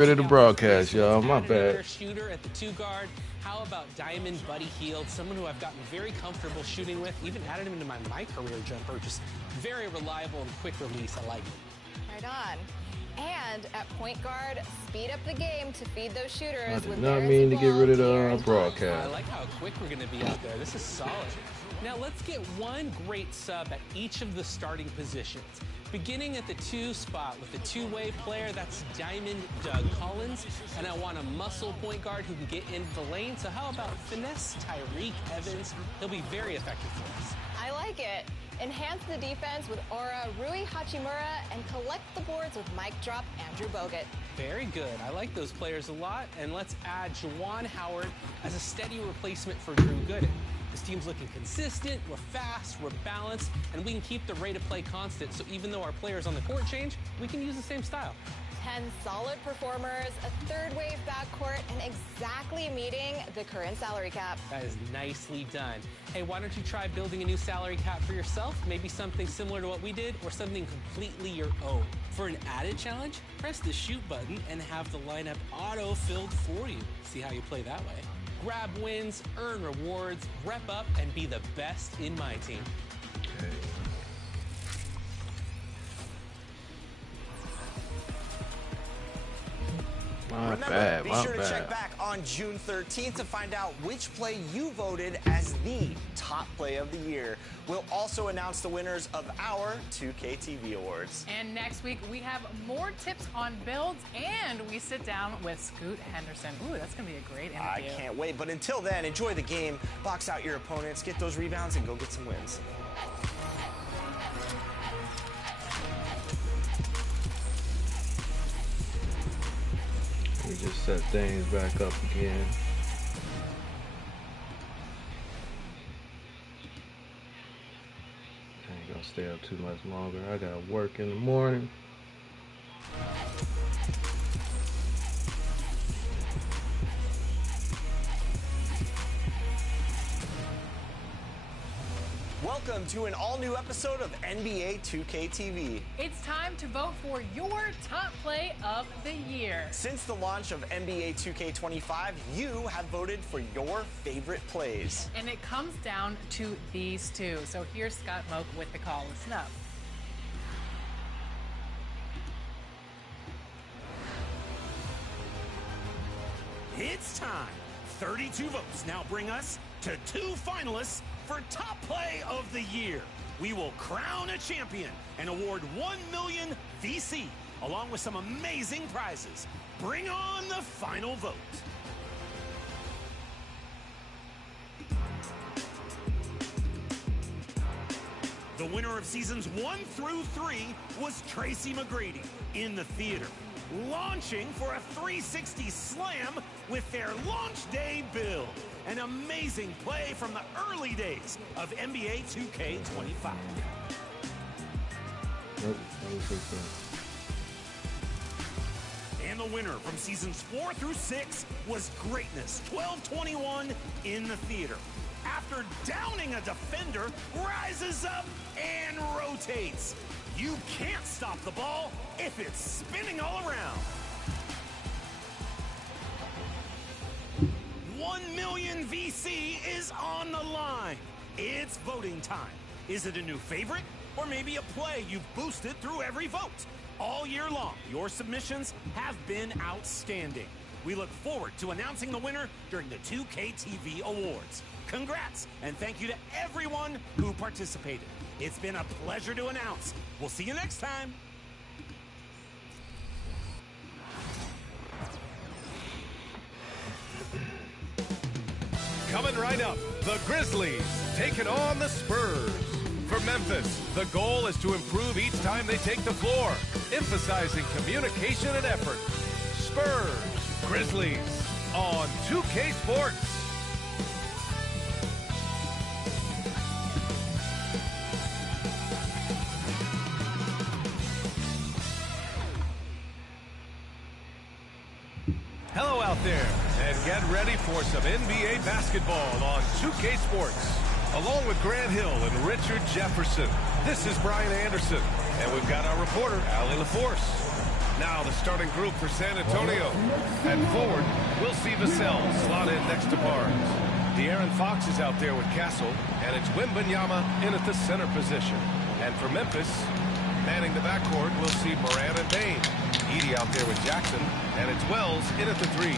Ready to broadcast, y'all. My bad. Shooter at the 2 guard. How about Diamond Buddy Hield, someone who I've gotten very comfortable shooting with, even added him into my career jumper. Just very reliable and quick release. I like it. Right on. And at point guard, speed up the game to feed those shooters. I did not mean to get rid of the broadcast. I like how quick we're going to be out there. This is solid. Now let's get one great sub at each of the starting positions. Beginning at the 2 spot with the two-way player, that's Diamond Doug Collins. And I want a muscle point guard who can get into the lane. So how about finesse Tyreke Evans? He'll be very effective for us. I like it. Enhance the defense with Aura Rui Hachimura and collect the boards with Mic Drop Andrew Bogut. Very good. I like those players a lot. And let's add Juwan Howard as a steady replacement for Drew Gooden. This team's looking consistent, we're fast, we're balanced, and we can keep the rate of play constant. So even though our players on the court change, we can use the same style. 10 solid performers, a third-wave backcourt, and exactly meeting the current salary cap. That is nicely done. Hey, why don't you try building a new salary cap for yourself? Maybe something similar to what we did, or something completely your own. For an added challenge, press the shoot button and have the lineup auto-filled for you. See how you play that way. Grab wins, earn rewards, rep up, and be the best in my team. Okay. Remember, be sure to check back on June 13th to find out which play you voted as the top play of the year. We'll also announce the winners of our 2K TV Awards. And next week, we have more tips on builds, and we sit down with Scoot Henderson. Ooh, that's going to be a great interview. I can't wait. But until then, enjoy the game, box out your opponents, get those rebounds, and go get some wins. We just set things back up again. I ain't gonna stay up too much longer. I got work in the morning. Welcome to an all-new episode of NBA 2K TV. It's time to vote for your top play of the year. Since the launch of NBA 2K25, you have voted for your favorite plays. And it comes down to these two. So here's Scott Moak with the call. Listen up. It's time. 32 votes now bring us to 2 finalists for top play of the year. We will crown a champion and award 1 million VC, along with some amazing prizes. Bring on the final vote. The winner of seasons 1 through 3 was Tracy McGrady in the theater, launching for a 360 slam with their launch day build. An amazing play from the early days of NBA 2K25. And the winner from seasons 4 through 6 was Greatness 1221 in the theater. After downing a defender, rises up and rotates. You can't stop the ball if it's spinning all around. 1 million VC is on the line. It's voting time. Is it a new favorite or maybe a play you've boosted through every vote? All year long, your submissions have been outstanding. We look forward to announcing the winner during the 2K TV Awards. Congrats, and thank you to everyone who participated. It's been a pleasure to announce. We'll see you next time. Coming right up, the Grizzlies taking on the Spurs. For Memphis, the goal is to improve each time they take the floor, emphasizing communication and effort. Spurs, Grizzlies, on 2K Sports. Hello out there, and get ready for some NBA basketball on 2K Sports. Along with Grant Hill and Richard Jefferson, this is Brian Anderson, and we've got our reporter, Allie LaForce. Now the starting group for San Antonio. At forward, we'll see Vassell slot in next to Barnes. De'Aaron Fox is out there with Castle, and it's Wembanyama in at the center position. And for Memphis, manning the backcourt, we'll see Morant and Bane. Edey out there with Jackson, and it's Wells in at the 3.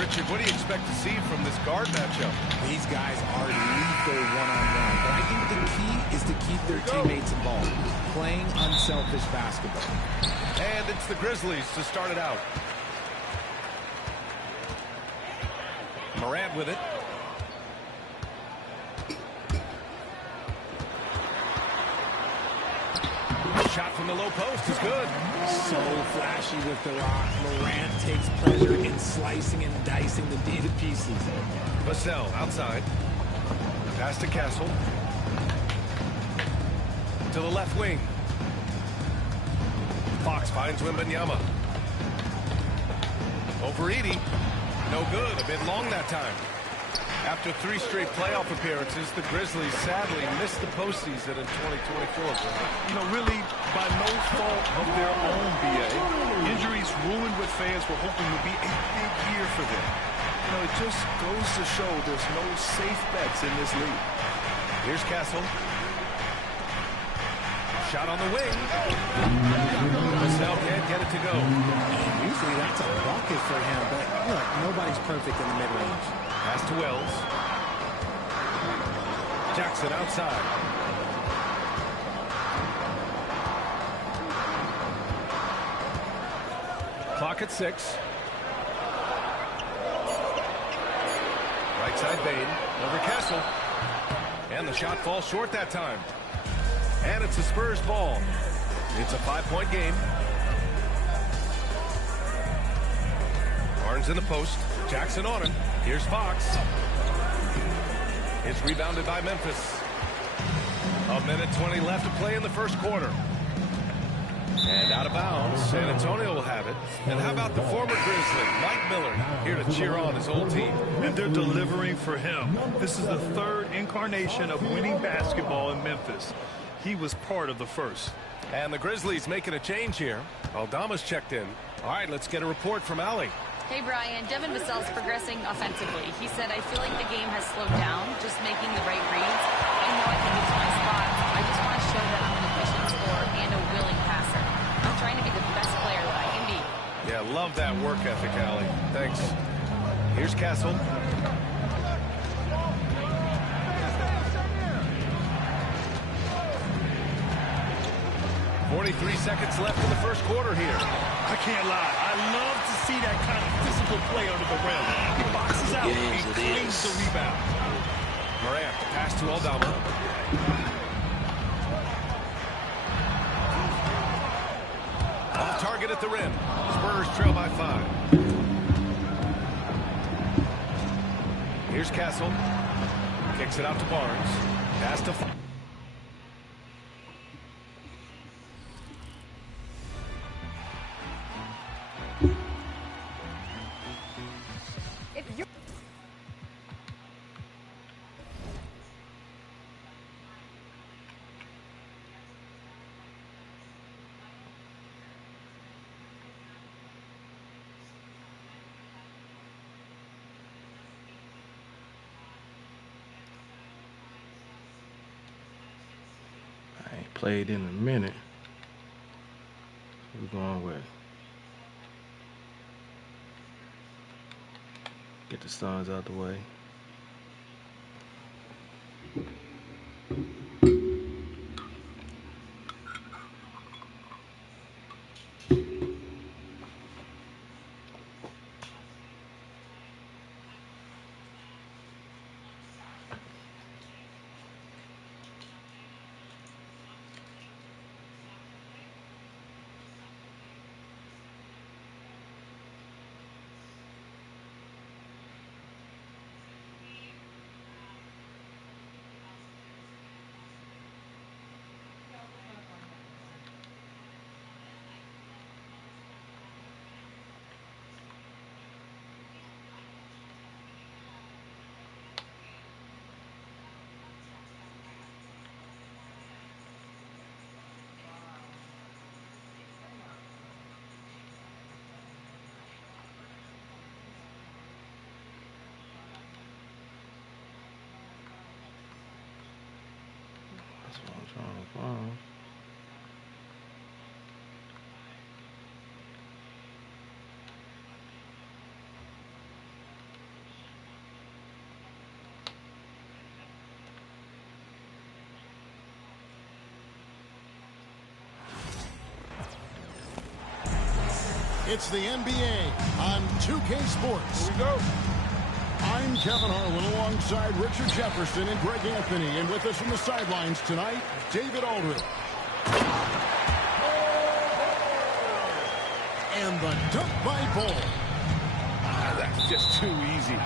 Richard, what do you expect to see from this guard matchup? These guys are lethal one-on-one, but I think the key is to keep their teammates involved, playing unselfish basketball. And it's the Grizzlies to start it out. Morant with it. Shot from the low post is good. So flashy with the rock. Morant takes pleasure in slicing and dicing the D to pieces. Vassell outside. Pass to Castle. To the left wing. Fox finds Wembanyama. Over Edey. No good. A bit long that time. After 3 straight playoff appearances, the Grizzlies sadly missed the postseason in 2024. You know, really, by no fault of their own, B.A. Injuries ruined what fans were hoping would be a big year for them. You know, it just goes to show there's no safe bets in this league. Here's Castle. Shot on the wing. Vassell can't get it to go. Usually that's a bucket for him, but look, nobody's perfect in the mid-range. Pass to Wells. Jackson outside. Clock at 6. Right side Bane. Over Castle. And the shot falls short that time. And it's the Spurs ball. It's a 5-point game. Barnes in the post. Jackson on him. Here's Fox. It's rebounded by Memphis. 1:20 left to play in the first quarter. And out of bounds. San Antonio will have it. And how about the former Grizzly, Mike Miller, here to cheer on his old team. And they're delivering for him. This is the 3rd incarnation of winning basketball in Memphis. He was part of the first. And the Grizzlies making a change here. Aldama's checked in. All right, let's get a report from Allie. Hey, Brian. Devin Vassell's progressing offensively. He said, I feel like the game has slowed down, just making the right reads. I know I can get to my spots. I just want to show that I'm an efficient scorer and a willing passer. I'm trying to be the best player that I can be. Yeah, love that work ethic, Allie. Thanks. Here's Castle. 43 seconds left in the first quarter here. I can't lie. I love to see that kind of physical play under the rim. He boxes out and claims the rebound. Morant, pass to Aldama. Off target at the rim. Spurs trail by 5. Here's Castle. Kicks it out to Barnes. Pass to Fox. Played in a minute. We're going with. Get the Suns out the way. It's the NBA on 2K Sports. Here we go. I'm Kevin Harlan alongside Richard Jefferson and Greg Anthony. And with us from the sidelines tonight, David Aldridge. And the dunk by Bull. That's just too easy.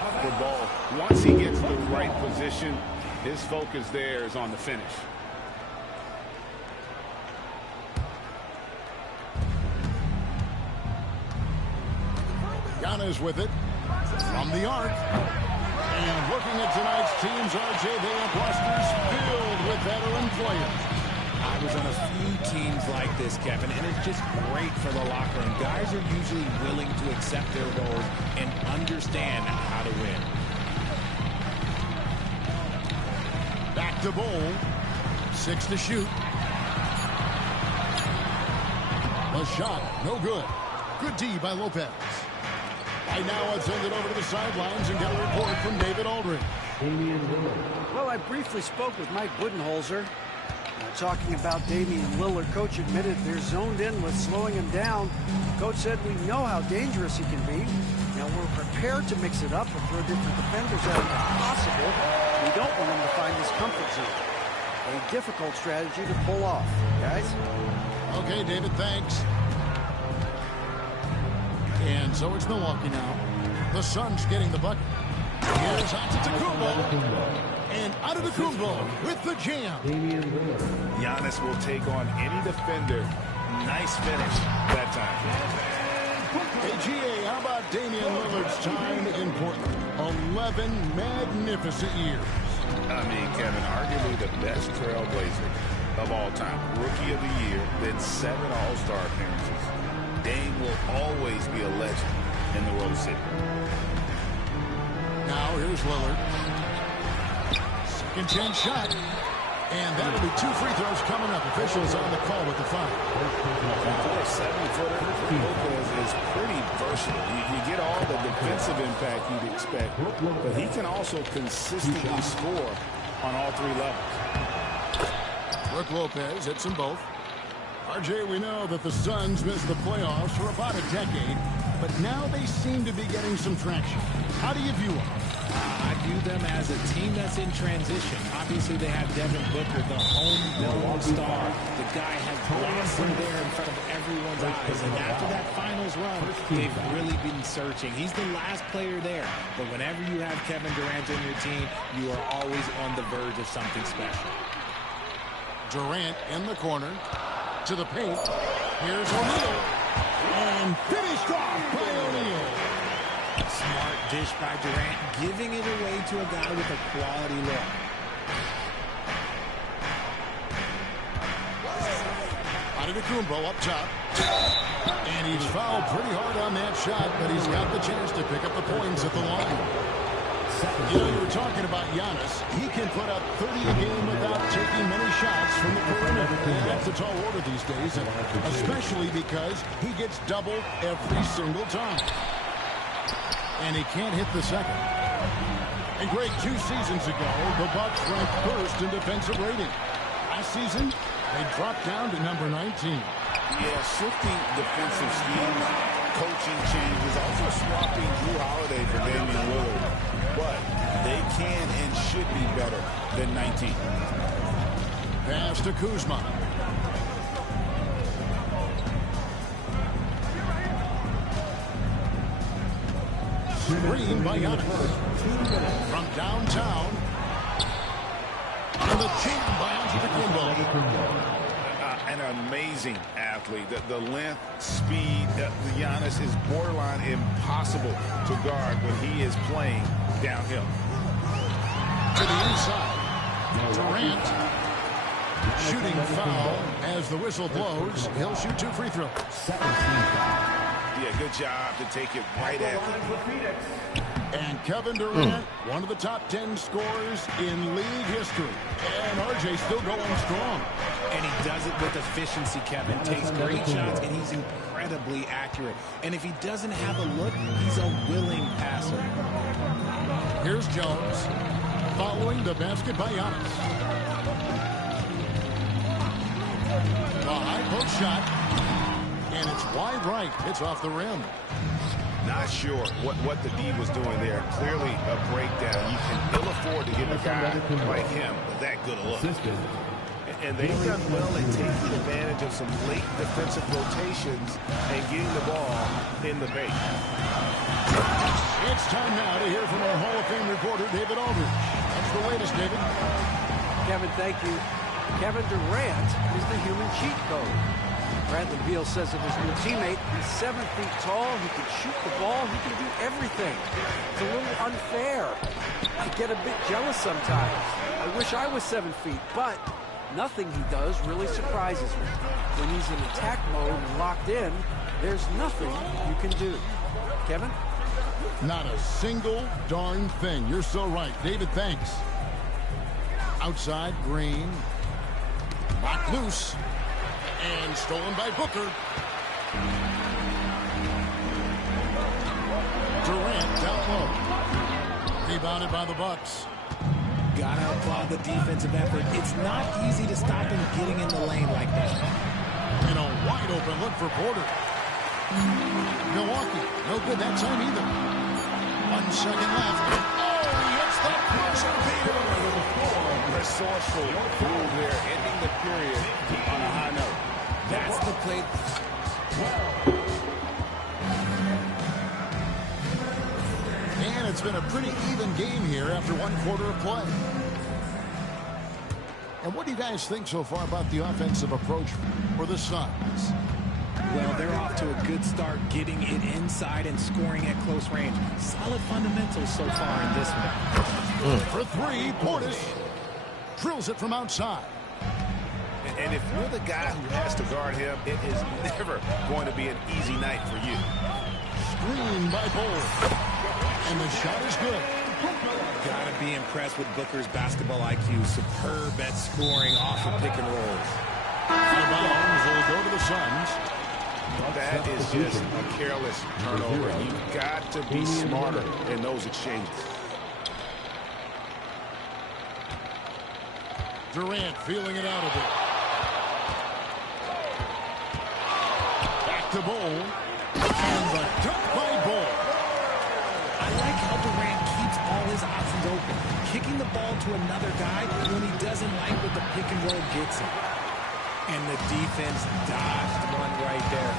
For Ball, once he gets the right position, his focus there is on the finish. Giannis with it from the arc. And looking at tonight's teams, RJ, they have rosters filled with veteran players. I was on a few teams like this, Kevin, and it's just great for the locker room. Guys are usually willing to accept their roles and understand how to win. Back to Bull. 6 to shoot. The shot, no good. Good D by Lopez. Right now, let's send it over to the sidelines and get a report from David Aldridge. Well, I briefly spoke with Mike Budenholzer. Talking about Damian Lillard, coach admitted they're zoned in with slowing him down. Coach said we know how dangerous he can be. Now, we're prepared to mix it up and throw different defenders at him if possible. We don't want him to find his comfort zone. A difficult strategy to pull off, guys. Okay, David, thanks. And so it's Milwaukee now. The Suns getting the bucket. Here's Antetokounmpo. And Antetokounmpo with the jam. Giannis will take on any defender. Nice finish that time. Hey, GA, how about Damian Lillard's time in Portland? 11 magnificent years. I mean, Kevin, arguably the best trailblazer of all time. Rookie of the year, then 7 All-Star appearances. Dame will always be a legend in the Rose City. Now here's Lillard. Second chance shot. And that'll be 2 free throws coming up. Officials on the call with the foul. For a 7-footer, Lopez is pretty versatile. You get all the defensive impact you'd expect, but he can also consistently score on all 3 levels. Brook Lopez hits them both. RJ, we know that the Suns missed the playoffs for about a decade, but now they seem to be getting some traction. How do you view them? I view them as a team that's in transition. Obviously, they have Devin Booker, the homegrown star. The guy has blossomed there in front of everyone's eyes. And after that finals run, they've really been searching. He's the last player there. But whenever you have Kevin Durant on your team, you are always on the verge of something special. Durant in the corner. To the paint. Here's O'Neal. And finished off by O'Neal. Smart dish by Durant, giving it away to a guy with a quality look. Antetokounmpo up top. And he's fouled pretty hard on that shot, but he's got the chance to pick up the points at the line. You know, you were talking about Giannis. He can put up 30 a game without taking many shots from the perimeter. And that's a tall order these days, and especially because he gets doubled every single time. And he can't hit the second. And Greg, 2 seasons ago, the Bucks ranked first in defensive rating. Last season, they dropped down to number 19. Yeah, shifting defensive schemes, coaching changes, also swapping Drew Holiday for Damian Lillard. But they can and should be better than 19. Pass to Kuzma. Screen by Giannis. From downtown. And the jam by Antetokounmpo. An amazing athlete. The length, speed, Giannis is borderline impossible to guard when he is playing downhill. To the inside. Durant. Shooting foul as the whistle blows. He'll shoot 2 free throws. Yeah, good job to take it right at him. And Kevin Durant, one of the top 10 scorers in league history. And RJ still going strong. And he does it with efficiency, Kevin. Takes great shots, and he's incredibly accurate. And if he doesn't have a look, he's a willing passer. Here's Jones following the basket by Giannis. high post shot. And it's wide right. Hits off the rim. Not sure what the D was doing there. Clearly a breakdown. You can ill afford to give a guy like him that good a look. And they've done well at taking advantage of some late defensive rotations and getting the ball in the paint. It's time now to hear from our Hall of Fame reporter, David Aldridge. That's the latest, David. Kevin, thank you. Kevin Durant is the human cheat code. Bradley Beal says of his new teammate, he's 7 feet tall, he can shoot the ball, he can do everything. It's a little unfair. I get a bit jealous sometimes. I wish I was 7 feet, but nothing he does really surprises me. When he's in attack mode and locked in, there's nothing you can do. Kevin? Not a single darn thing. You're so right. David, thanks. Outside, Green. Knocked loose. And stolen by Booker. Durant down low. Rebounded by the Bucks. Gotta applaud the defensive effort. It's not easy to stop him getting in the lane like that. And a wide open look for Porter. Milwaukee, no good that time either. 1 second left. Oh, he hits the buzzer beater. Resourceful move there, ending the period on a high note. That's the play. And it's been a pretty even game here after 1 quarter of play. And what do you guys think so far about the offensive approach for the Suns? Well, they're off to a good start getting it inside and scoring at close range. Solid fundamentals so far in this one. For 3, Portis drills it from outside. And if you're the guy who has to guard him, it is never going to be an easy night for you. Screen by Bull. And the shot is good. Gotta be impressed with Booker's basketball IQ. Superb at scoring off of pick and rolls. Bounds will go to the Suns. That is just a careless turnover. You've got to be smarter in those exchanges. Durant feeling it out a bit. Back to Bull. And the dunk by Bull. I like how Durant keeps all his options open. Kicking the ball to another guy when he doesn't like what the pick and roll gets him. And the defense dodged one right there.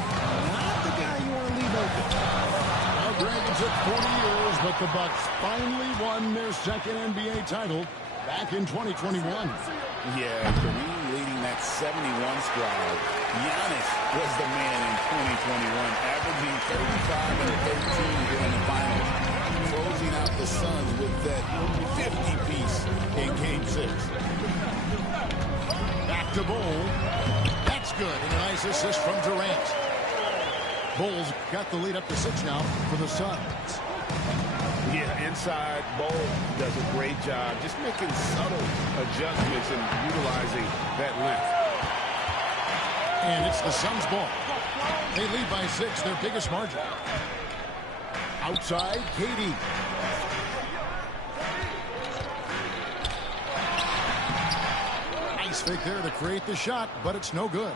Not the guy you want to leave open. Now, Greg, it took 40 years, but the Bucks finally won their second NBA title back in 2021. Yeah, Kareem leading that 71 stride. Giannis was the man in 2021, averaging 35 and 13 during the finals, closing out the Suns with that 50-piece in Game 6. Back to Bull. That's good, and a nice assist from Durant. Bull's got the lead up to 6 now for the Suns. Yeah, inside, Bull does a great job just making subtle adjustments and utilizing that length. And it's the Suns' ball. They lead by 6, their biggest margin. Outside, KD. Nice fake there to create the shot, but it's no good.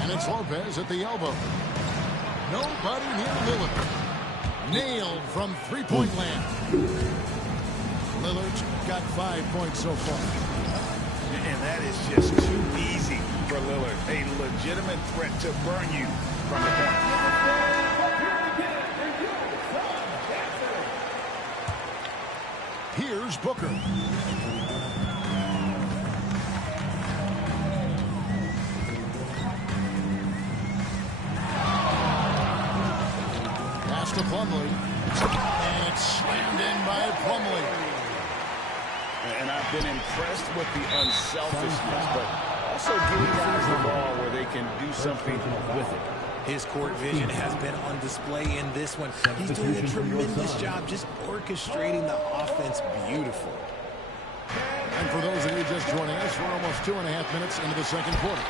And it's Lopez at the elbow. Nobody near Lillard. Nailed from three-point land. Lillard's got 5 points so far. And that is just too easy for Lillard. A legitimate threat to burn you from the point. Here's Booker. Pass to Plumlee. And it's slammed in by Plumlee. And I've been impressed with the unselfishness, but also giving guys the ball where they can do something with it. His court vision has been on display in this one. He's doing a tremendous job just orchestrating the offense beautiful. And for those of you just joining us, we're almost 2.5 minutes into the second quarter.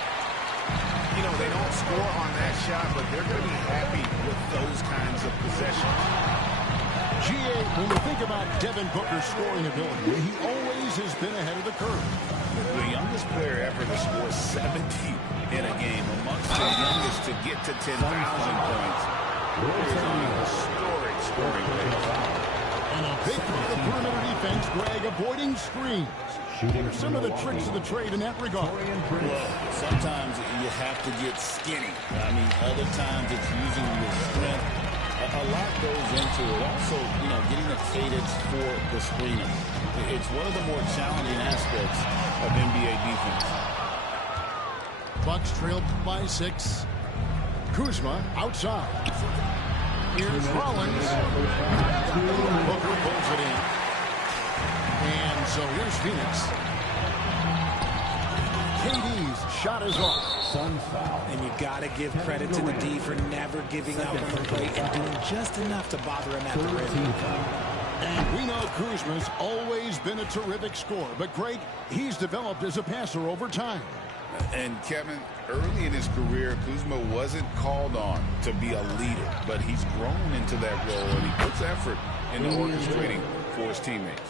You know, they don't score on that shot, but they're going to be happy with those kinds of possessions. GA, when we think about Devin Booker's scoring ability, he always has been ahead of the curve. The youngest clear effort to score 70 in a game, amongst the youngest to get to 10,000 points. He's on a historic scoring pace. And a big part of perimeter defense, Greg, avoiding screens. What are some of the tricks of the trade in that regard? Well, sometimes you have to get skinny. I mean, other times it's using your strength. A lot goes into it. Also, getting a cadence for the screener. It's one of the more challenging aspects of NBA defense. Bucks trailed by 6. Kuzma outside. Here's Rollins. Booker pulls it in. And so here's Phoenix. KD's shot is off. And you got to give credit to the D for never giving up on the play and doing just enough to bother him at the rim. And we know Kuzma's always been a terrific scorer, but Greg, he's developed as a passer over time. And Kevin, early in his career, Kuzma wasn't called on to be a leader, but he's grown into that role, and he puts effort into orchestrating for his teammates.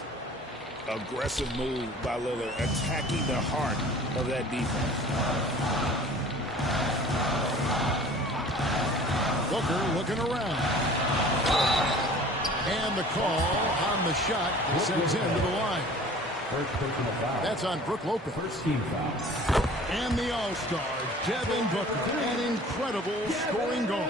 Aggressive move by Lillard, attacking the heart of that defense. Booker looking around. And the call on the shot sends him to the line. That's on Brook Lopez. First team foul. And the All-Star, Devin Booker, an incredible scoring goal.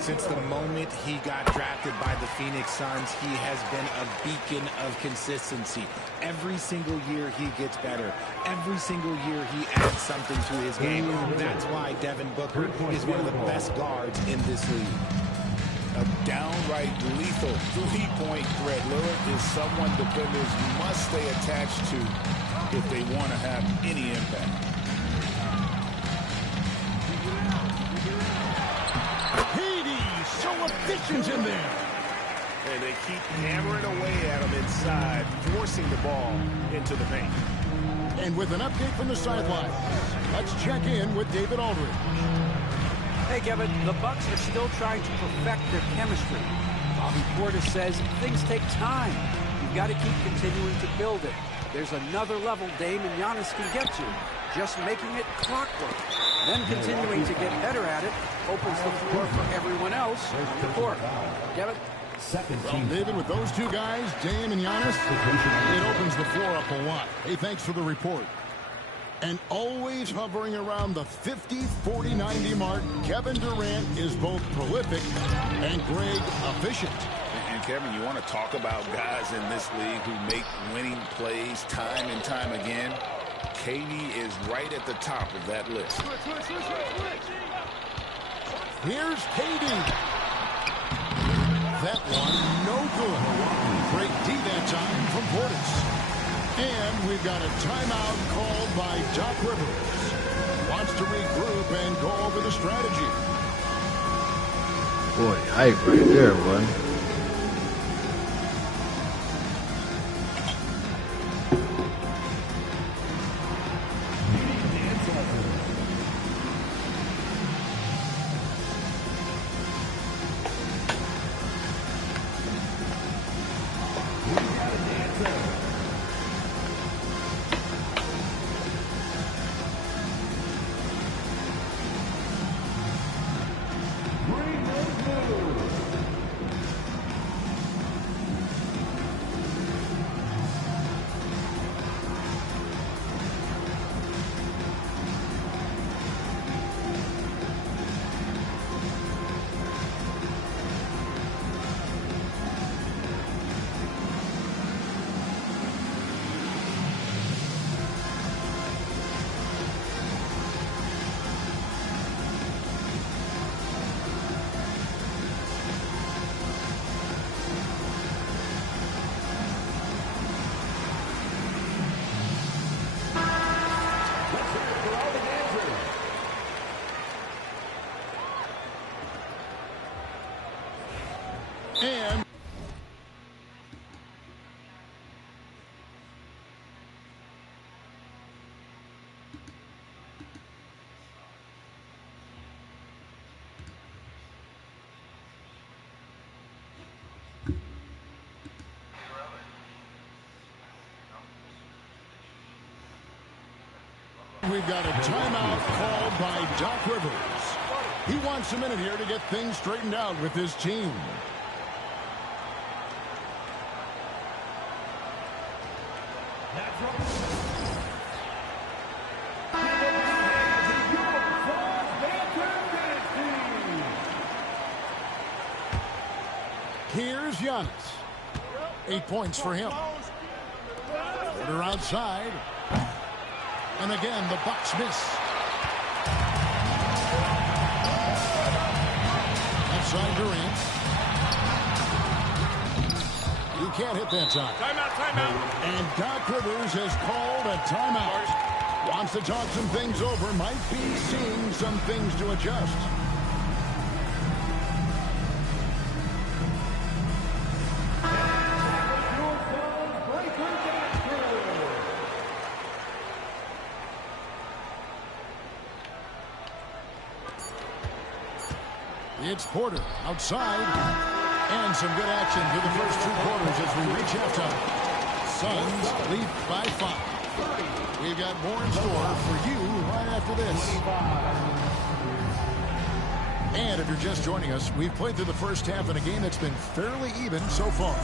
Since the moment he got drafted by the Phoenix Suns, he has been a beacon of consistency. Every single year he gets better. Every single year he adds something to his game. That's why Devin Booker is one of the best guards in this league. A downright lethal three-point threat. Lillard is someone defenders must stay attached to if they want to have any impact. Hades, so efficient in there. And they keep hammering away at him inside, forcing the ball into the paint. And with an update from the sideline, let's check in with David Aldridge. Hey, Kevin, the Bucks are still trying to perfect their chemistry. Bobby Portis says things take time. You've got to keep continuing to build it. There's another level Dame and Giannis can get to. Just making it clockwork. Then continuing to get better at it opens the floor for everyone else on the court. Kevin? Well, David, with those two guys, Dame and Giannis, it opens the floor up a lot. Hey, thanks for the report. And always hovering around the 50, 40, 90 mark, Kevin Durant is both prolific and Greg efficient. And Kevin, you want to talk about guys in this league who make winning plays time and time again? KD is right at the top of that list. Here's KD. That one, no good. Great D that time from Portis. And we've got a timeout called by Doc Rivers. Wants to regroup and go over the strategy. Boy, hype right there, boy. we've got a timeout called by Doc Rivers. He wants a minute here to get things straightened out with his team. Here's Giannis. 8 points for him. Order outside. And again, the Bucks miss. Outside Durant. He can't hit that time. Timeout. And Doc Rivers has called a timeout. Wants to talk some things over. Might be seeing some things to adjust. It's Porter outside. And some good action through the first 2 quarters as we reach halftime. Suns lead by 5. We've got more in store for you right after this. And if you're just joining us, we've played through the first half in a game that's been fairly even so far.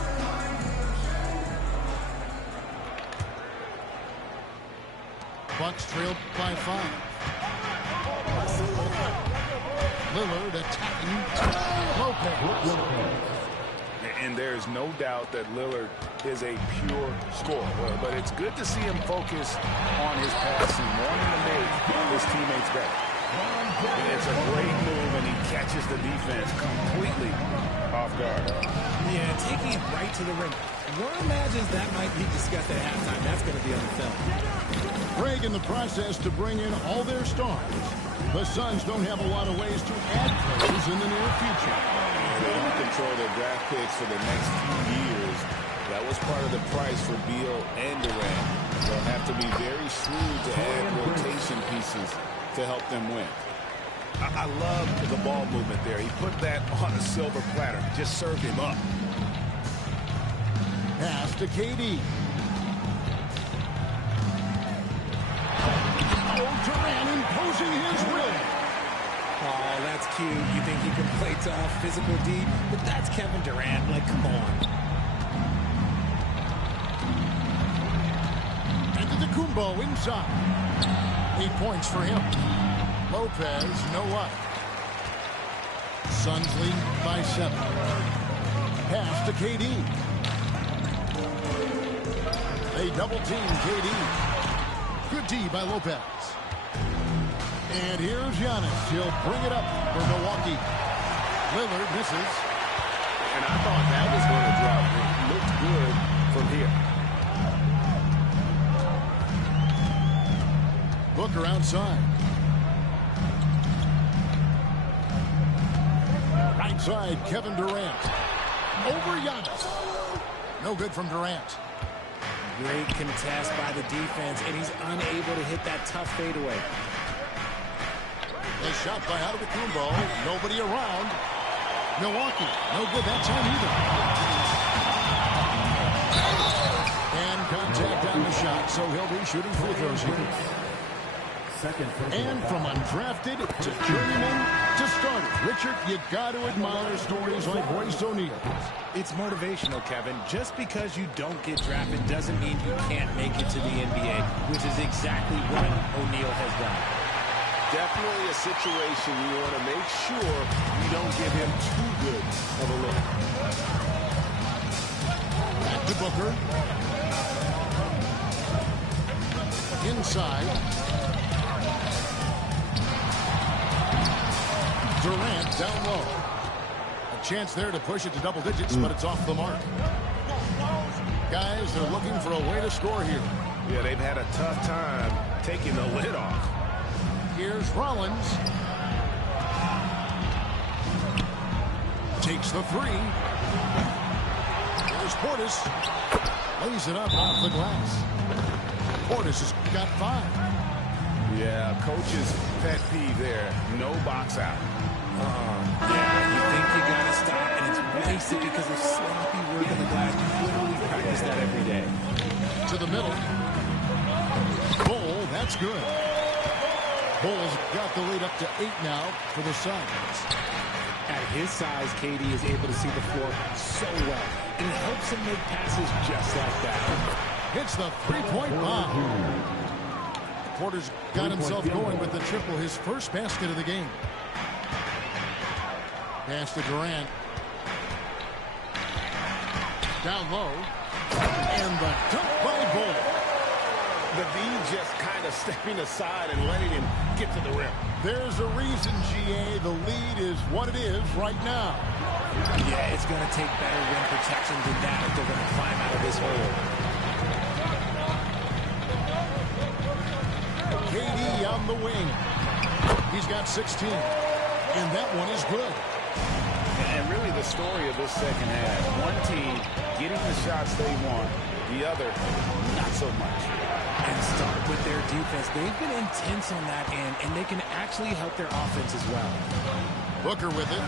Bucks trailed by 5. Lillard attacking Lopez. And there's no doubt that Lillard is a pure scorer. But it's good to see him focus on his passing, wanting to make his teammates better. And it's a great move, and he catches the defense completely off guard. Yeah, taking it right to the rim. One imagines that might be discussed at halftime. That's going to be on the film. Greg in the process to bring in all their stars. The Suns don't have a lot of ways to add players in the near future. They don't control their draft picks for the next few years. That was part of the price for Beal and Durant. They'll have to be very shrewd to add rotation pieces to help them win. I love the ball movement there. He put that on a silver platter. Just served him up. Pass to KD. Durant imposing his will. Oh, that's cute. You think he can play tough, physical deep, but that's Kevin Durant. Like, come on. And to the Kumbo inside. 8 points for him. Lopez, no luck. Suns lead by 7. Pass to KD. They double team KD. Good D by Lopez. And here's Giannis. He'll bring it up for Milwaukee. Lillard misses. And I thought that was going to drop. It looked good from here. Booker outside. Right side, Kevin Durant. Over Giannis. No good from Durant. Great contest by the defense, and he's unable to hit that tough fadeaway. A shot by Antetokounmpo. Nobody around. Milwaukee. No good that time either. And contact on the shot, so he'll be shooting free throws here. And from undrafted to journeyman to starter. Richard, you got to admire stories like Royce O'Neal. It's motivational, Kevin. Just because you don't get drafted doesn't mean you can't make it to the NBA, which is exactly what O'Neal has done. Definitely a situation you want to make sure you don't give him too good of a look. Back to Booker. Inside. Durant down low. A chance there to push it to double digits, but it's off the mark. Guys, they're looking for a way to score here. Yeah, they've had a tough time taking the lid off. Here's Rollins. Takes the 3. Here's Portis. Lays it up off the glass. Portis has got 5. Yeah, coach's pet peeve there. No box out. Yeah, you think you got to stop, and it's wasted because of sloppy work in the glass. You literally practice that every day. To the middle. Goal, that's good. Bulls got the lead up to 8 now for the Suns. At his size, KD is able to see the floor so well, and it helps him make passes just like that. Hits the three-point bomb. Porter's got himself going with the triple, his first basket of the game. Pass to Durant. Down low. And the dunk by Bull. The D just kind of stepping aside and letting him get to the rim. There's a reason, GA, the lead is what it is right now. Yeah, it's going to take better rim protection than that if they're going to climb out of this hole. KD on the wing. He's got 16. And that one is good. And really the story of this second half. One team getting the shots they want. The other, not so much. And start with their defense. They've been intense on that end, and they can actually help their offense as well. Booker with it.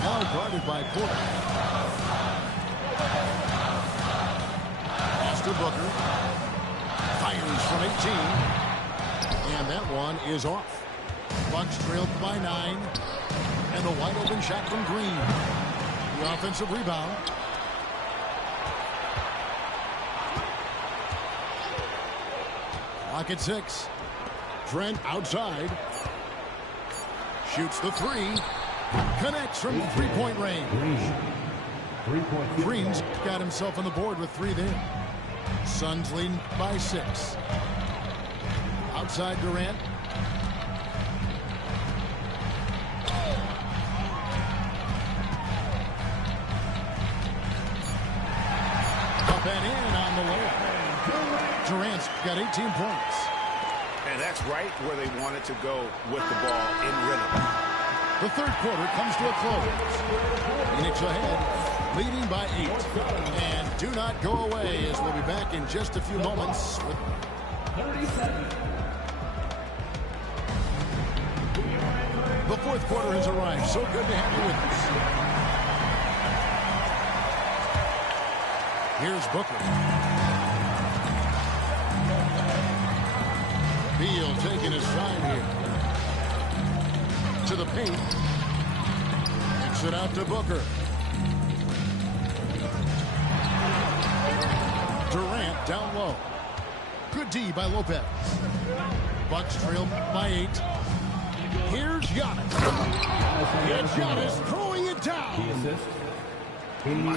Now guarded by Porter. Pass to Booker. Fires from 18. And that one is off. Bucks trailed by 9. And a wide open shot from Green. The offensive rebound. Clock at 6. Trent outside. Shoots the 3. Connects from three-point range. Green's got himself on the board with 3 there. Suns leading by 6. Outside Durant. Up and in on the layup. Durant's got 18 points. And that's right where they wanted to go with the ball in rhythm. The third quarter comes to a close. Phoenix ahead, leading by 8. And do not go away, as we'll be back in just a few moments. The fourth quarter has arrived. So good to have you with us. Here's Booker. Beal taking his shine here. To the paint. Kicks it out to Booker. Durant down low. Good D by Lopez. Bucks trail by 8. Here's Giannis. Here's Giannis throwing it down. My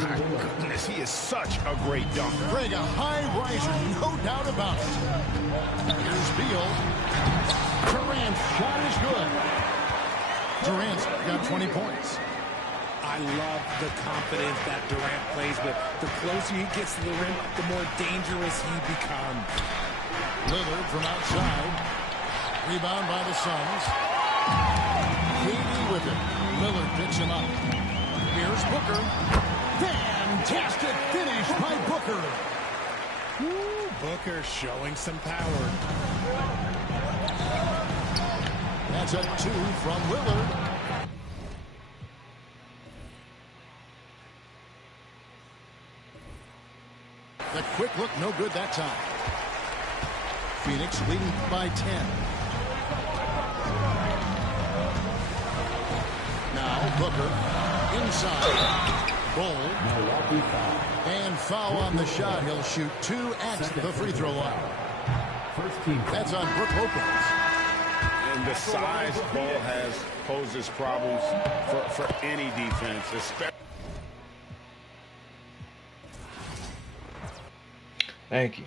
goodness, he is such a great dunker. Greg, a high riser, no doubt about it. Here's Beal. Durant's shot is good. Durant's got 20 points. I love the confidence that Durant plays with. The closer he gets to the rim, the more dangerous he becomes. Lillard from outside. Rebound by the Suns. KD with it. Lillard picks him up. Here's Booker. Fantastic finish by Booker. Ooh, Booker showing some power. That's a 2 from Lillard. The quick look, no good that time. Phoenix leading by 10. Now Booker inside. Bull. And foul on the shot. He'll shoot 2 at the free throw line. That's on Brook Lopez. And the size Bull has poses problems for any defense, especially. Thank you.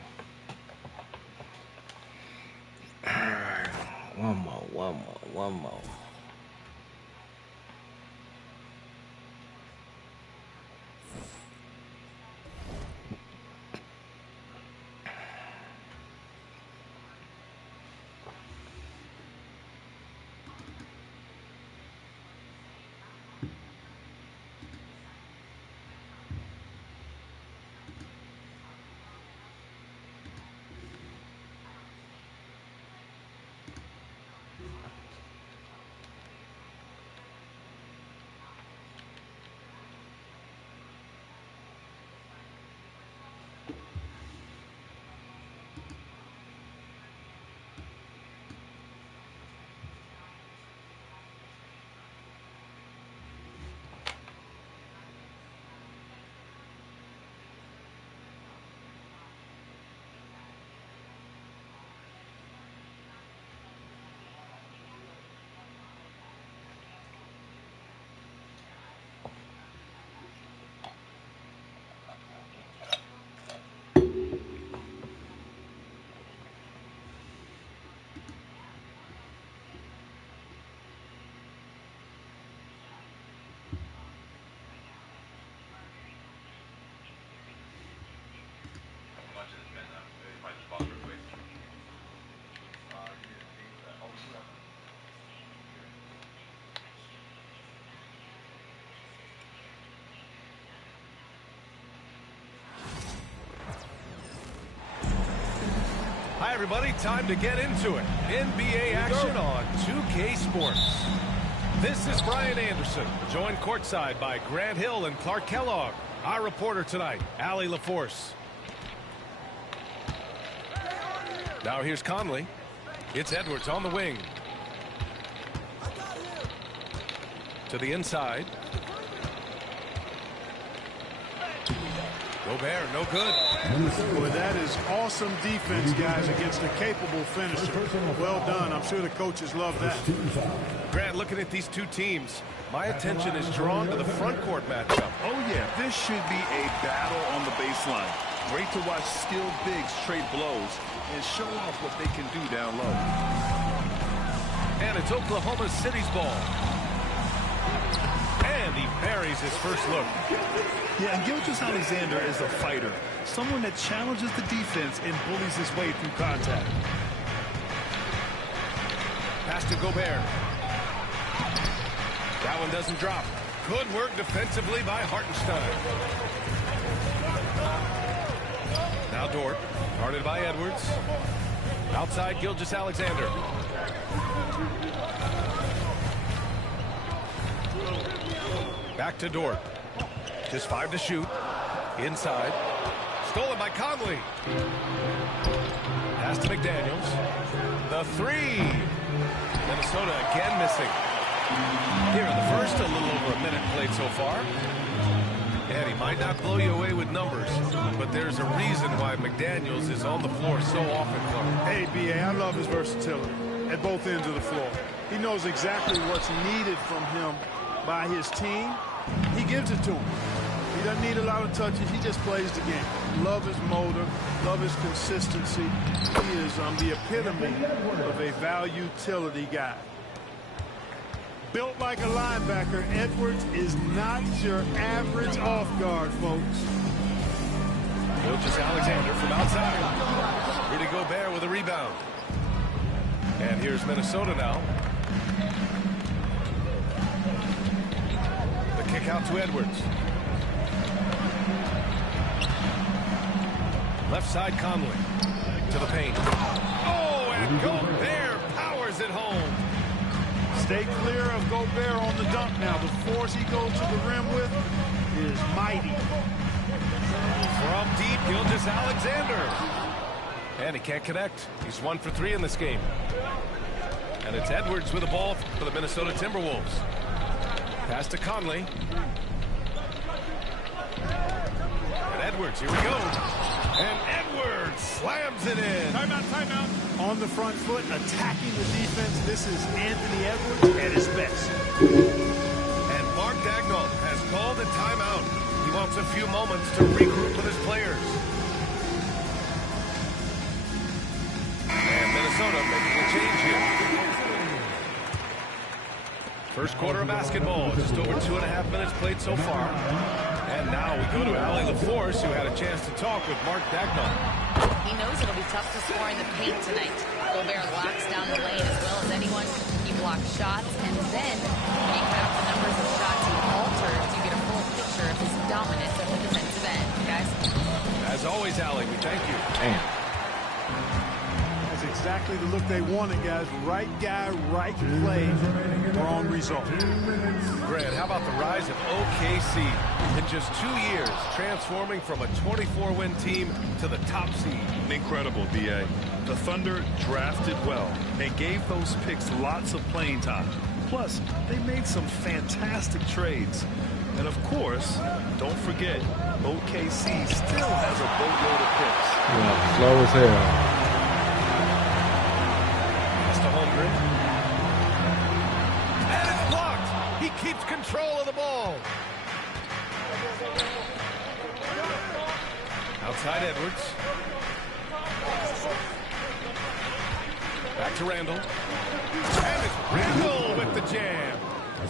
All right. One more. Hi, everybody. Time to get into it. NBA action on 2K Sports. This is Brian Anderson, joined courtside by Grant Hill and Clark Kellogg. Our reporter tonight, Allie LaForce. Now here's Conley. It's Edwards on the wing. To the inside. Gobert, no good. Boy, that is awesome defense, guys, against a capable finisher. Well done. I'm sure the coaches love that. Grant, looking at these two teams, my attention is drawn to the front court matchup. Oh, yeah, this should be a battle on the baseline. Great to watch skilled bigs trade blows and show off what they can do down low. And it's Oklahoma City's ball. And he buries his first look. Yeah, and Gilgeous-Alexander is a fighter. Someone that challenges the defense and bullies his way through contact. Pass to Gobert. That one doesn't drop. Good work defensively by Hartenstein. Now Dort, guarded by Edwards. Outside Gilgeous-Alexander. Back to Dort. Just 5 to shoot. Inside. Stolen by Conley. Pass to McDaniels. The three. Minnesota again missing. Here in the first, a little over a minute played so far. And he might not blow you away with numbers, but there's a reason why McDaniels is on the floor so often, Clark. Hey, B.A., I love his versatility at both ends of the floor. He knows exactly what's needed from him by his team. He gives it to him. He doesn't need a lot of touches. He just plays the game. Love his motor. Love his consistency. He is the epitome of a value-utility guy. Built like a linebacker, Edwards is not your average off guard, folks. Gilgeous-Alexander from outside. Rudy Gobert with a rebound. And here's Minnesota now. The kick out to Edwards. Left side Conley. To the paint. Oh, and Gobert powers it home. Stay clear of Gobert on the dunk now. The force he goes to the rim with is mighty. From deep, Gilgeous-Alexander. And he can't connect. He's 1 for 3 in this game. And it's Edwards with the ball for the Minnesota Timberwolves. Pass to Conley. And Edwards, here we go. And Edwards slams it in. Timeout, timeout. On the front foot, attacking the defense. This is Anthony Edwards at his best. And Mark Daigneault has called a timeout. He wants a few moments to regroup with his players. And Minnesota making a change here. First quarter of basketball, just over 2.5 minutes played so far. And now we go to Allie LaForce, who had a chance to talk with Mark Daigneault. He knows it'll be tough to score in the paint tonight. Gobert locks down the lane as well as anyone. He blocks shots, and then when you count the numbers of shots he alters, you get a full picture of his dominance at the defensive end, guys. As always, Allie, we thank you. Damn. That's exactly the look they wanted, guys. Right guy, right play, wrong result. Grant, how about the rise of OKC in just 2 years, transforming from a 24-win team to the top seed? Incredible, B.A. The Thunder drafted well and gave those picks lots of playing time. Plus, they made some fantastic trades. And of course, don't forget, OKC still has a boatload of picks. Yeah, slow as hell. That's to Holmgren. And it's blocked. He keeps control of the ball. Outside Edwards. Back to Randall. And it's Randall with the jam.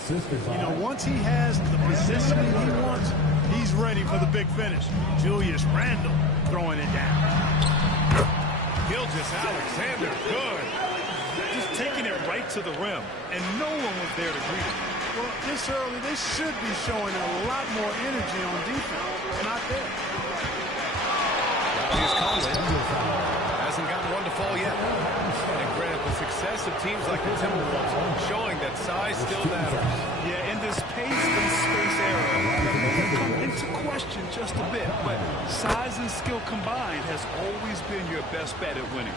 You know, once he has the positioning he wants, he's ready for the big finish. Julius Randle throwing it down. Gilgeous-Alexander, good. Just taking it right to the rim, and no one was there to greet him. Well, this early, they should be showing a lot more energy on defense. It's not there. Here's Conley. Has Hasn't gotten one to fall yet. And Grant, the success of teams like the Timberwolves showing that size still matters. Yeah, in this pace and space era, that may have come into question just a bit, but size and skill combined has always been your best bet at winning.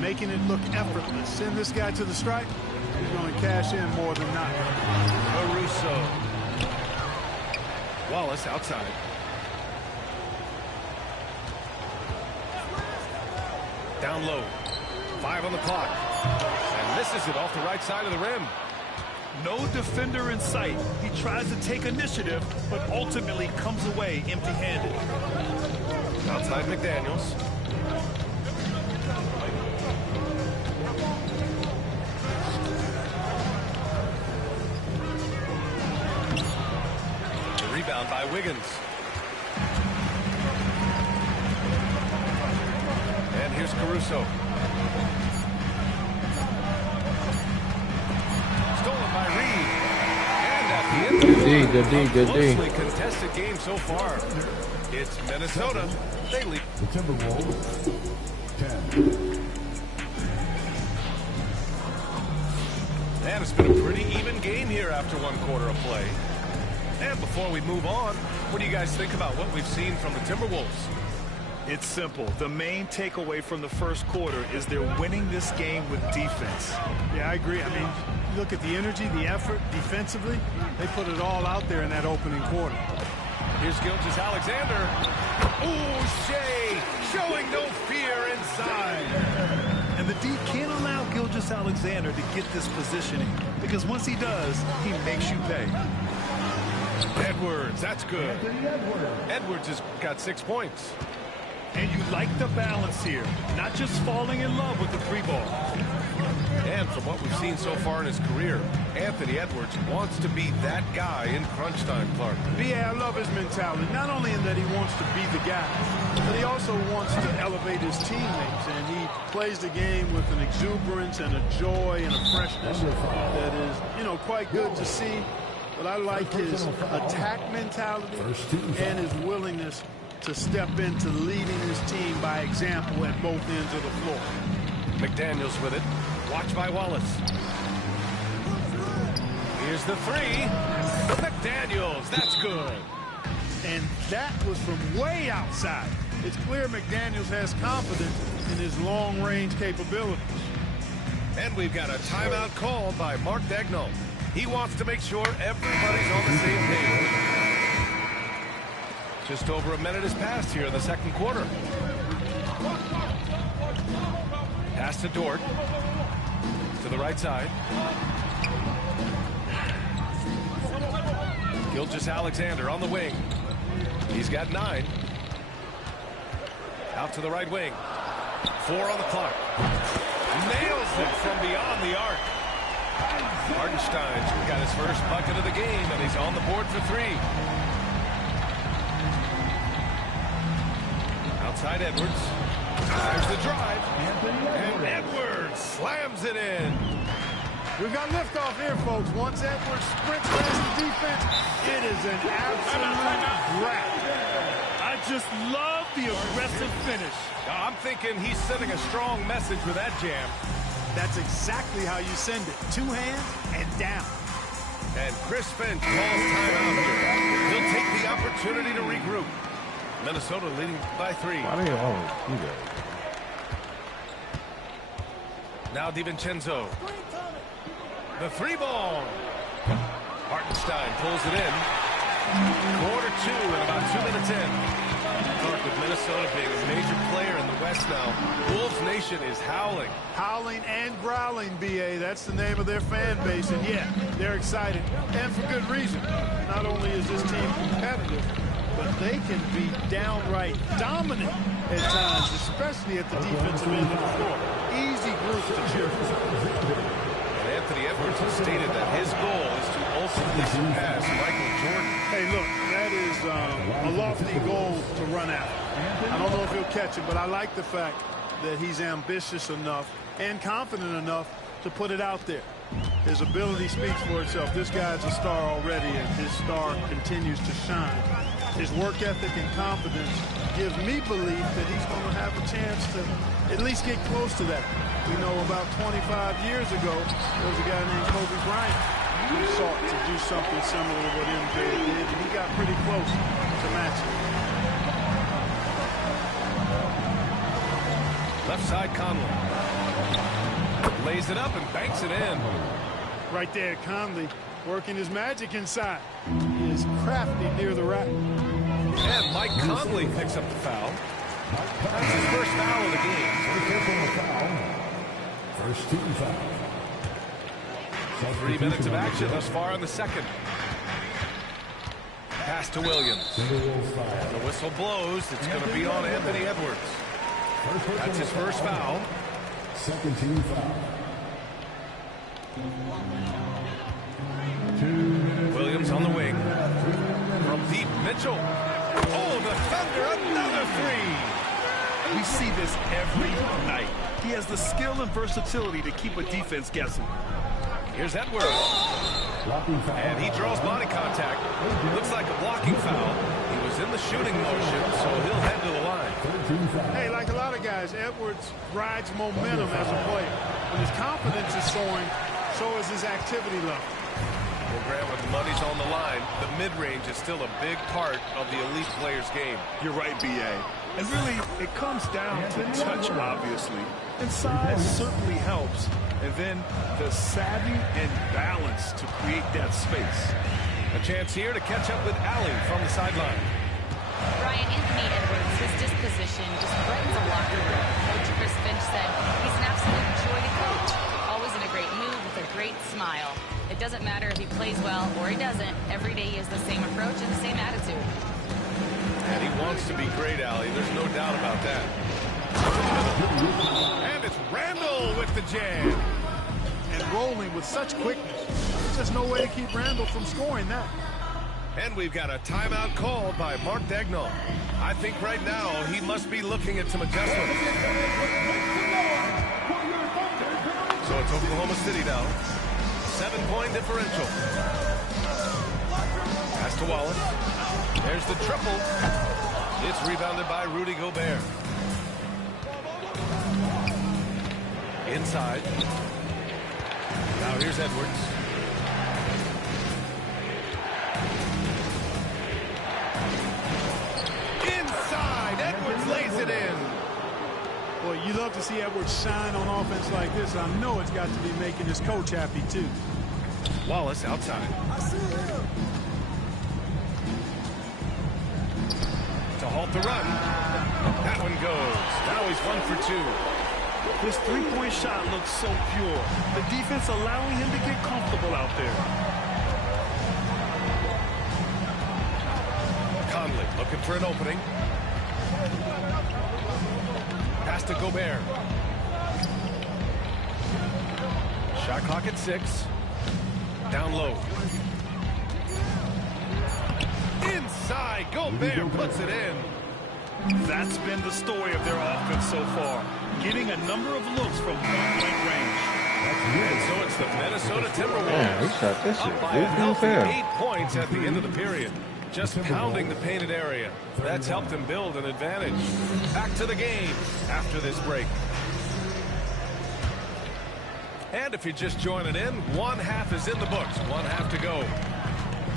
Making it look effortless. Send this guy to the stripe. He's going to cash in more than not. Caruso. Wallace outside. Down low. 5 on the clock. And misses it off the right side of the rim. No defender in sight. He tries to take initiative, but ultimately comes away empty-handed. Outside McDaniels. The rebound by Wiggins. And here's Caruso. Stolen by Reed. And at the end of the Good D, good D. closely contested game so far. It's Minnesota. They lead. The Timberwolves, 10. And it's been a pretty even game here after one quarter of play. And before we move on, what do you guys think about what we've seen from the Timberwolves? It's simple. The main takeaway from the first quarter is they're winning this game with defense. Yeah, I agree. I mean, look at the energy, the effort defensively. They put it all out there in that opening quarter. Here's Gilgeous-Alexander. Ooh, Shea showing no fear inside. And the D can't allow Gilgeous-Alexander to get this positioning, because once he does, he makes you pay. Edwards, that's good. Edwards has got 6 points. And you like the balance here, not just falling in love with the 3-ball. And from what we've seen so far in his career, Anthony Edwards wants to be that guy in crunch time, Clark. B.A., I love his mentality, not only in that he wants to be the guy, but he also wants to elevate his teammates, and he plays the game with an exuberance and a joy and a freshness that is, you know, quite good to see. But I like his attack mentality and his willingness to step into leading his team by example at both ends of the floor. McDaniels with it. Watch by Wallace. Here's the 3. McDaniels, that's good. And that was from way outside. It's clear McDaniels has confidence in his long-range capabilities. And we've got a timeout called by Mark Daigneault. He wants to make sure everybody's on the same page. Just over a minute has passed here in the second quarter. Pass to Dort. To the right side. Gilgeous-Alexander on the wing. He's got 9. Out to the right wing. 4 on the clock. Nails it from beyond the arc. Hartenstein's got his first bucket of the game, and he's on the board for 3. Outside Edwards. There's the drive. And Edwards slams it in. We've got liftoff here, folks. Once Edwards sprints past the defense, it is an absolute wrap. I just love the aggressive finish. I'm thinking he's sending a strong message with that jam. That's exactly how you send it. 2 hands and down. And Chris Finch calls timeout here. He'll take the opportunity to regroup. Minnesota leading by 3. Now DiVincenzo. The 3-ball. Hartenstein pulls it in. Quarter 2 and about 2 minutes in. Clark, with Minnesota being a major player in the West now, Wolves Nation is howling. Howling and growling, B.A. That's the name of their fan base. And yeah, they're excited. And for good reason. Not only is this team competitive, but they can be downright dominant at times, especially at the defensive end of the floor. Easy group to cheer for. Anthony Edwards has stated that his goal is to ultimately surpass Michael Jordan. Hey, look, that is a lofty goal to run after. I don't know if he'll catch it, but I like the fact that he's ambitious enough and confident enough to put it out there. His ability speaks for itself. This guy's a star already, and his star continues to shine. His work ethic and confidence gives me belief that he's going to have a chance to at least get close to that. We know about 25 years ago, there was a guy named Kobe Bryant who sought to do something similar to what MJ did, and he got pretty close to matching. Left side, Conley. Lays it up and banks it in. Right there, Conley working his magic inside. He is crafty near the rack. And Mike Conley picks up the foul. That's his first foul of the game. First team foul. 3 minutes of action thus far in the second. Pass to Williams. The whistle blows. It's going to be on Anthony Edwards. That's his first foul. Second team foul. Williams on the wing. From deep, Mitchell. Oh, the Thunder, another three. We see this every night. He has the skill and versatility to keep a defense guessing. Here's Edwards. And he draws body contact. Looks like a blocking foul. He was in the shooting motion, so he'll head to the line. Hey, like a lot of guys, Edwards rides momentum as a player. When his confidence is soaring, so is his activity level. Well, Grant, when the money's on the line, the mid-range is still a big part of the elite player's game. You're right, B.A. And really, it comes down to touch, obviously. And size certainly helps. And then the savvy and balance to create that space. A chance here to catch up with Allie from the sideline. Brian, Anthony Edwards, his disposition just brightens a locker room. Coach Chris Finch said he's an absolute joy to coach. Always in a great mood with a great smile. It doesn't matter if he plays well or he doesn't. Every day he has the same approach and the same attitude. And he wants to be great, Allie. There's no doubt about that. And it's Randall with the jam. And rolling with such quickness. There's just no way to keep Randall from scoring that. And we've got a timeout called by Mark Daigneault. I think right now he must be looking at some adjustments. So it's Oklahoma City now. 7-point differential. Pass to Wallace. There's the triple. It's rebounded by Rudy Gobert. Inside. Now here's Edwards. Inside. Edwards lays it in. Boy, you love to see Edwards shine on offense like this. I know it's got to be making his coach happy, too. Wallace outside. To halt the run. That one goes. Now he's 1 for 2. This three-point shot looks so pure. The defense allowing him to get comfortable out there. Conley looking for an opening. Pass to Gobert. Shot clock at 6. Down low. Inside. Gobert puts it in. That's been the story of their offense so far. Getting a number of looks from point-blank range. And so it's the Minnesota Timberwolves. Man, he shot this shit. Up by a healthy 8 points at the end of the period. Just pounding the painted area. That's helped him build an advantage. Back to the game after this break. And if you're just joining in, one half is in the books. One half to go.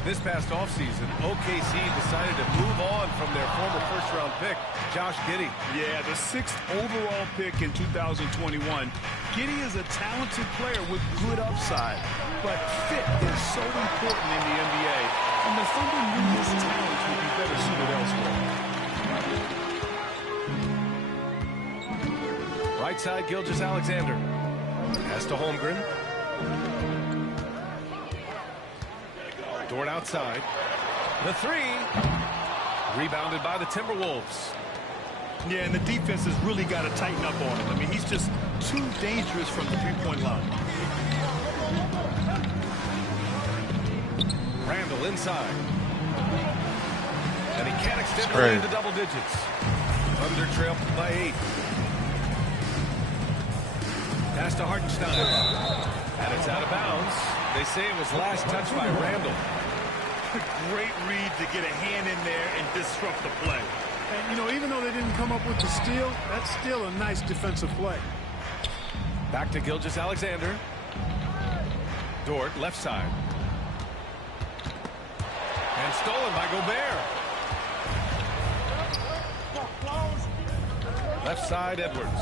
This past offseason, OKC decided to move on from their former first-round pick, Josh Giddey. Yeah, the 6th overall pick in 2021. Giddey is a talented player with good upside, but fit is so important in the NBA, and the Thunder knew his talents would be better suited elsewhere. Right side, Gilgeous-Alexander. Pass to Holmgren. Dort outside. The 3. Rebounded by the Timberwolves. Yeah, and the defense has really got to tighten up on him. I mean, he's just too dangerous from the three-point line. Randall inside. And he can't extend the lead to double digits. Under trail by 8. Pass to Hartenstein. And it's out of bounds. They say it was last touched by Randall. Great read to get a hand in there and disrupt the play. And, you know, even though they didn't come up with the steal, that's still a nice defensive play. Back to Gilgeous-Alexander. Dort, left side. And stolen by Gobert. Left side, Edwards.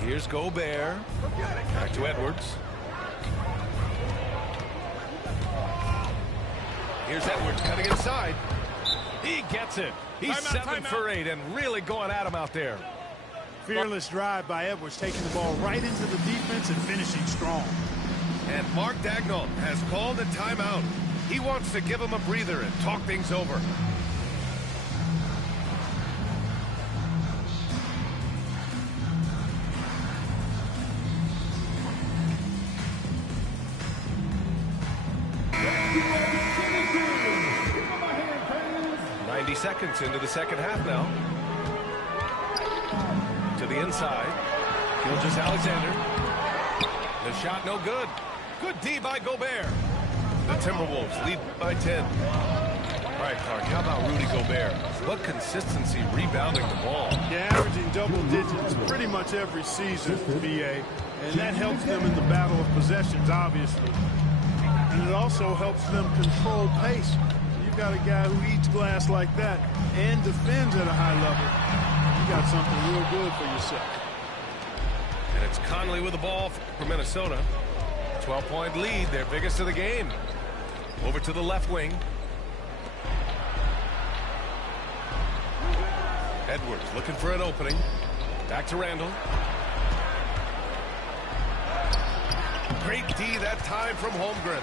Here's Gobert. Back to Edwards. Here's Edwards cutting inside. He gets it. He's 7 for 8 and really going at him out there. Fearless drive by Edwards, taking the ball right into the defense and finishing strong. And Mark Daigneault has called a timeout. He wants to give him a breather and talk things over. Seconds into the second half now. To the inside. Gilgeous-Alexander. The shot no good. Good D by Gobert. The Timberwolves lead by 10. All right, Clark, how about Rudy Gobert? What consistency rebounding the ball. Yeah, averaging double digits pretty much every season, BA. And that helps them in the battle of possessions, obviously. And it also helps them control pace. You got a guy who eats glass like that and defends at a high level. You got something real good for yourself. And it's Conley with the ball for Minnesota. 12-point lead, their biggest of the game. Over to the left wing. Edwards looking for an opening. Back to Randall. Great D that time from Holmgren.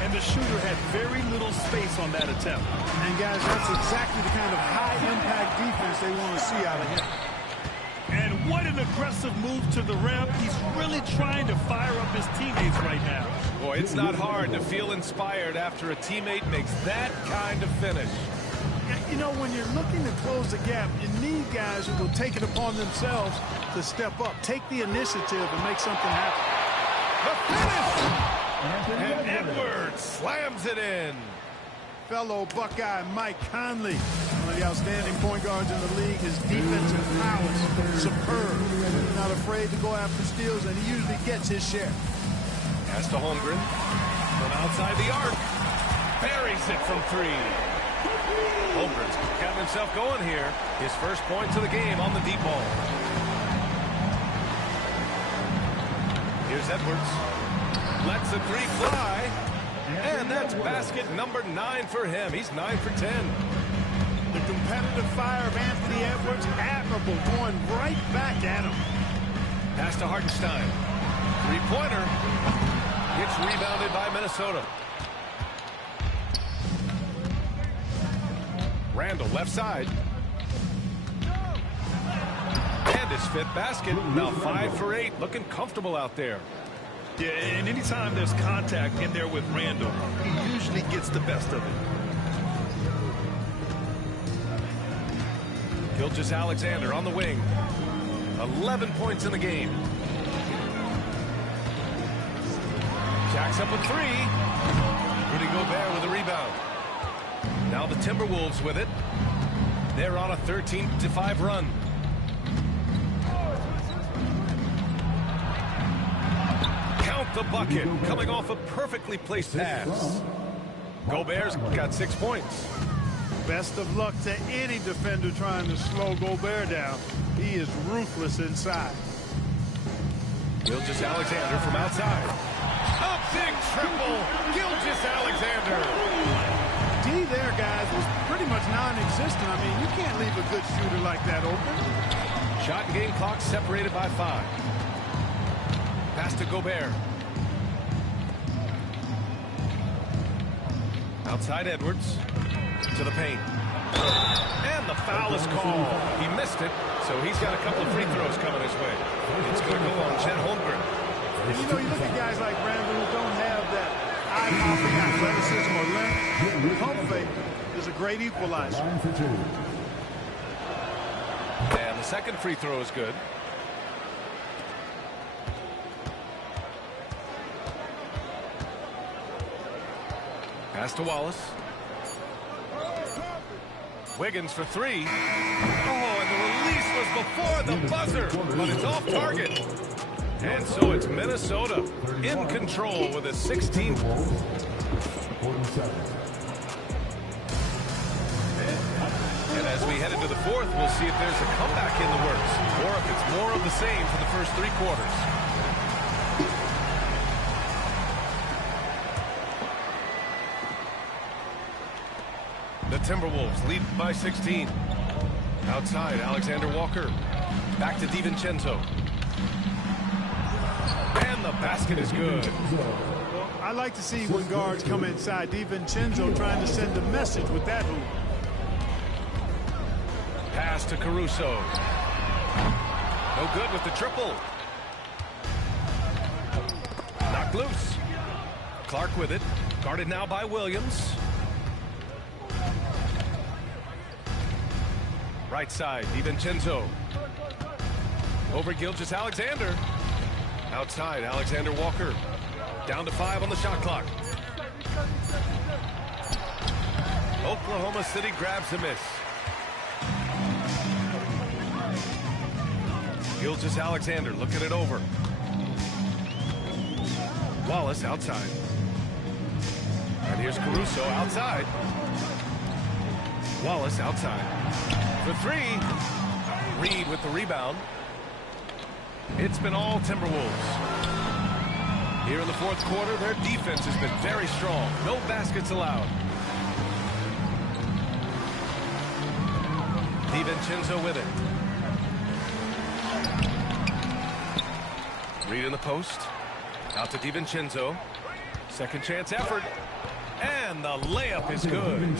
And the shooter had very little space on that attempt. And guys, that's exactly the kind of high-impact defense they want to see out of him. And what an aggressive move to the rim. He's really trying to fire up his teammates right now. Boy, it's not hard to feel inspired after a teammate makes that kind of finish. You know, when you're looking to close the gap, you need guys who will take it upon themselves to step up, take the initiative, and make something happen. The finish! And Edwards slams it in. Fellow Buckeye Mike Conley, one of the outstanding point guards in the league. His defensive prowess, superb. Not afraid to go after steals, and he usually gets his share. Pass to Holmgren from outside the arc. Buries it from 3. Holmgren's got himself going here. His first points of the game on the deep ball. Here's Edwards. Lets the 3 fly. And that's basket number 9 for him. He's 9 for 10. The competitive fire of Anthony Edwards, admirable, going right back at him. Pass to Hartenstein. 3-pointer. Gets rebounded by Minnesota. Randall left side. And his 5th basket. Now 5 for 8. Looking comfortable out there. Yeah, and anytime there's contact in there with Randall, he usually gets the best of it. Gilgeous-Alexander on the wing. 11 points in the game. Jacks up a 3. Rudy Gobert with a rebound. Now the Timberwolves with it. They're on a 13-5 run. The bucket coming off a perfectly placed pass. Gobert's got 6 points. Best of luck to any defender trying to slow Gobert down. He is ruthless inside. Gilgeous-Alexander from outside. A big triple. Gilgeous-Alexander. D there, guys, was pretty much non-existent. I mean, you can't leave a good shooter like that open. Shot and game clock separated by 5. Pass to Gobert. Outside Edwards to the paint. And the foul is called. He missed it, so he's got a couple of free throws coming his way. It's going to go on Chet Holmgren. And you know, you look at guys like Randall who don't have that eye-popping athleticism or length. Pump fake is a great equalizer. And the second free throw is good. Pass to Wallace. Wiggins for three. Oh, and the release was before the buzzer, but it's off target. And so it's Minnesota in control with a 16. And as we head into the fourth, we'll see if there's a comeback in the works, or if it's more of the same for the first three quarters. The Timberwolves lead by 16. Outside, Alexander Walker. Back to DiVincenzo. And the basket is good. Well, I like to see when guards come inside. DiVincenzo trying to send a message with that hoop. Pass to Caruso. No good with the triple. Knocked loose. Clark with it. Guarded now by Williams. Right side, DiVincenzo. Over Gilgeous-Alexander. Outside, Alexander Walker. Down to 5 on the shot clock. Oklahoma City grabs a miss. Gilgeous-Alexander looking it over. Wallace outside. And here's Caruso outside. Wallace outside. For three. Reed with the rebound. It's been all Timberwolves. Here in the fourth quarter, their defense has been very strong. No baskets allowed. DiVincenzo with it. Reed in the post. Out to DiVincenzo. Second chance effort. And the layup is good.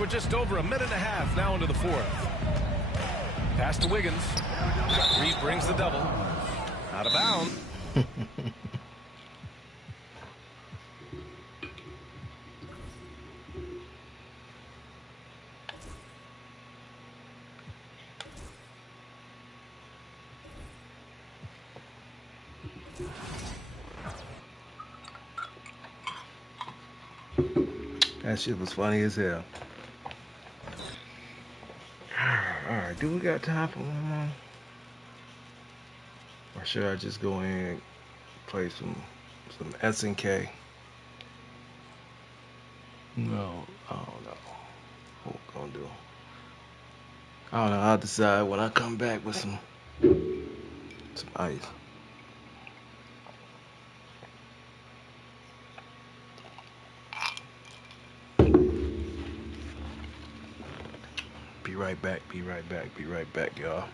We're just over a minute and a half now into the fourth. Pass to Wiggins. Reed brings the double. Out of bounds. That shit was funny as hell. Alright, do we got time for one more? Or should I just go in and play some SNK? No, I don't know. What we're gonna do? I don't know, I'll decide when I come back with some ice. Be right back, y'all.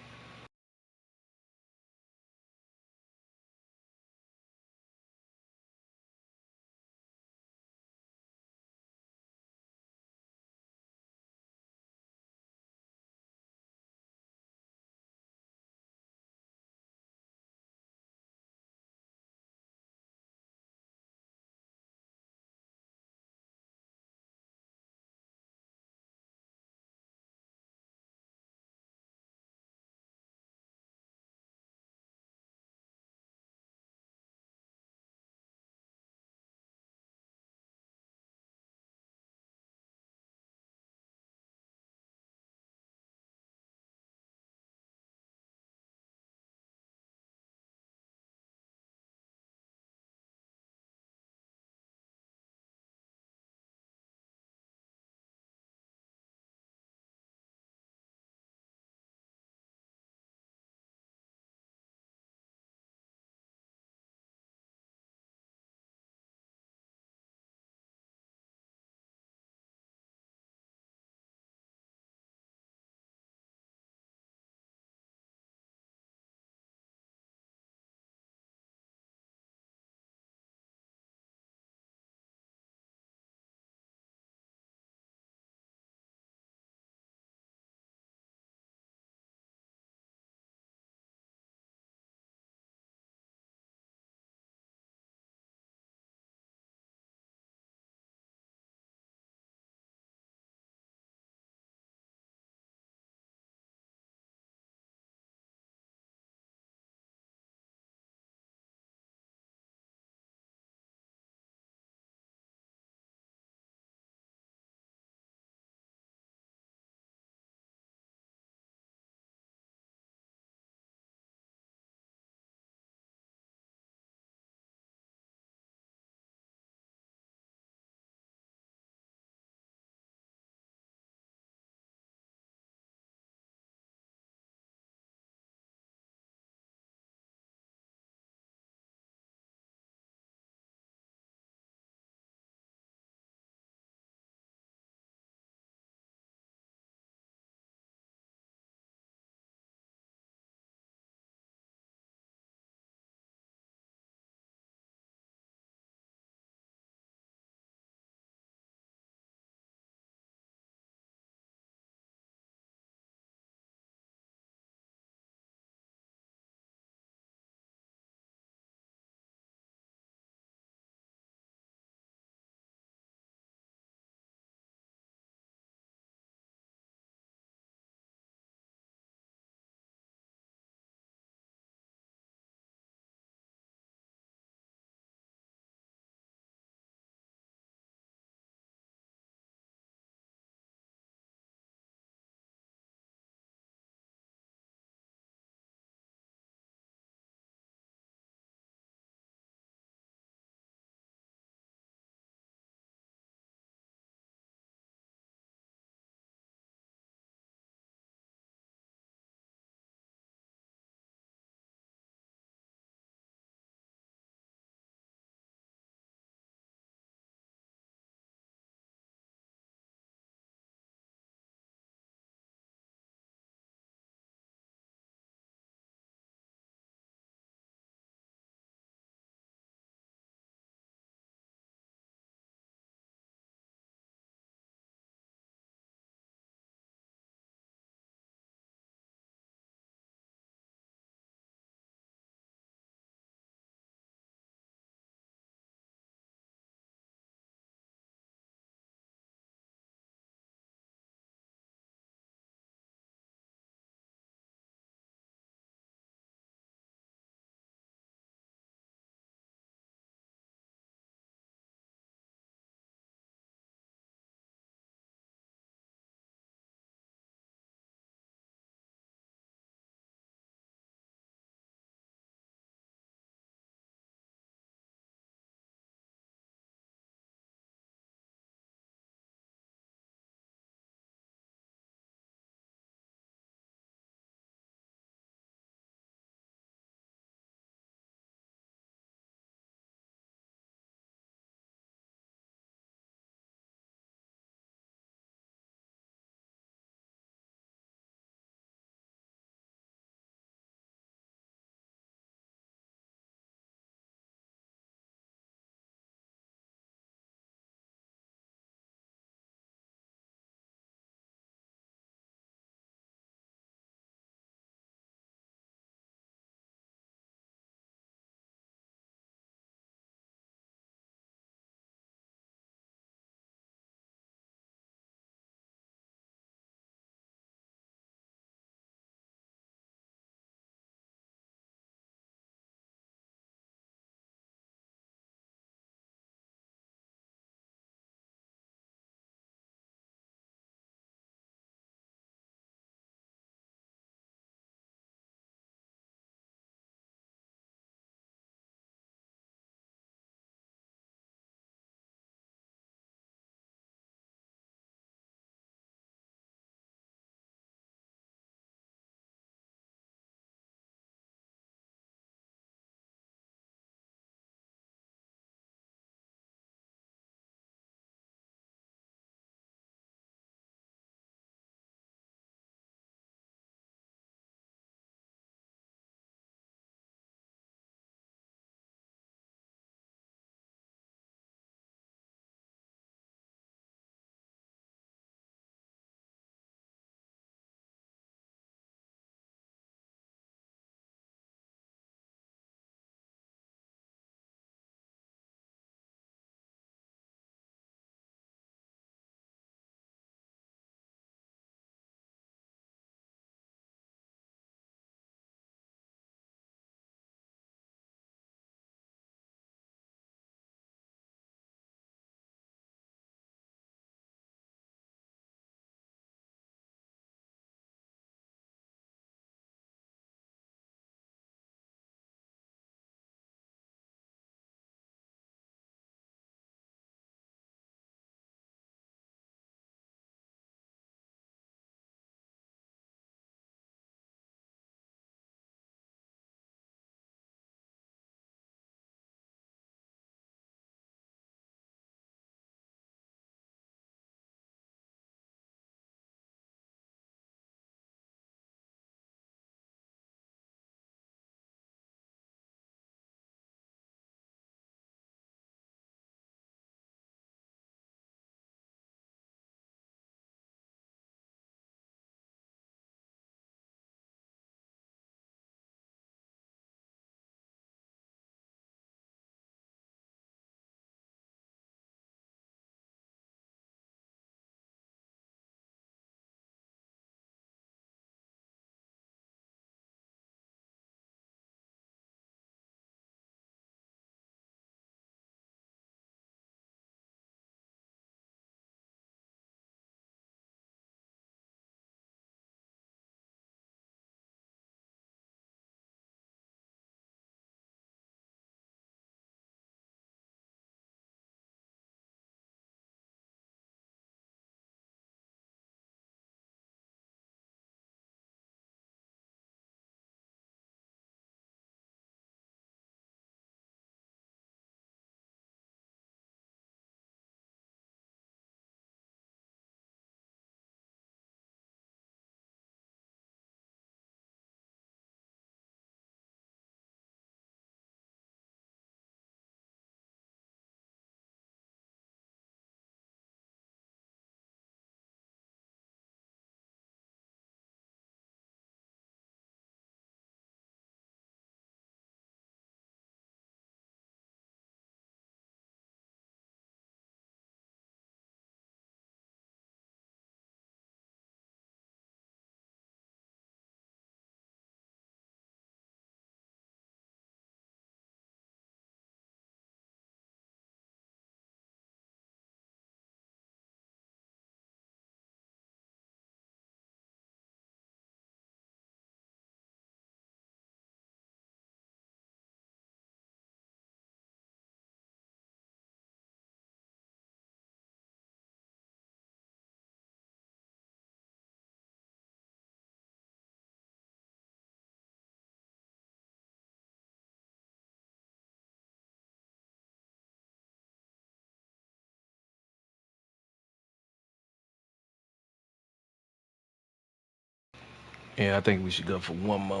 Yeah, I think we should go for one more.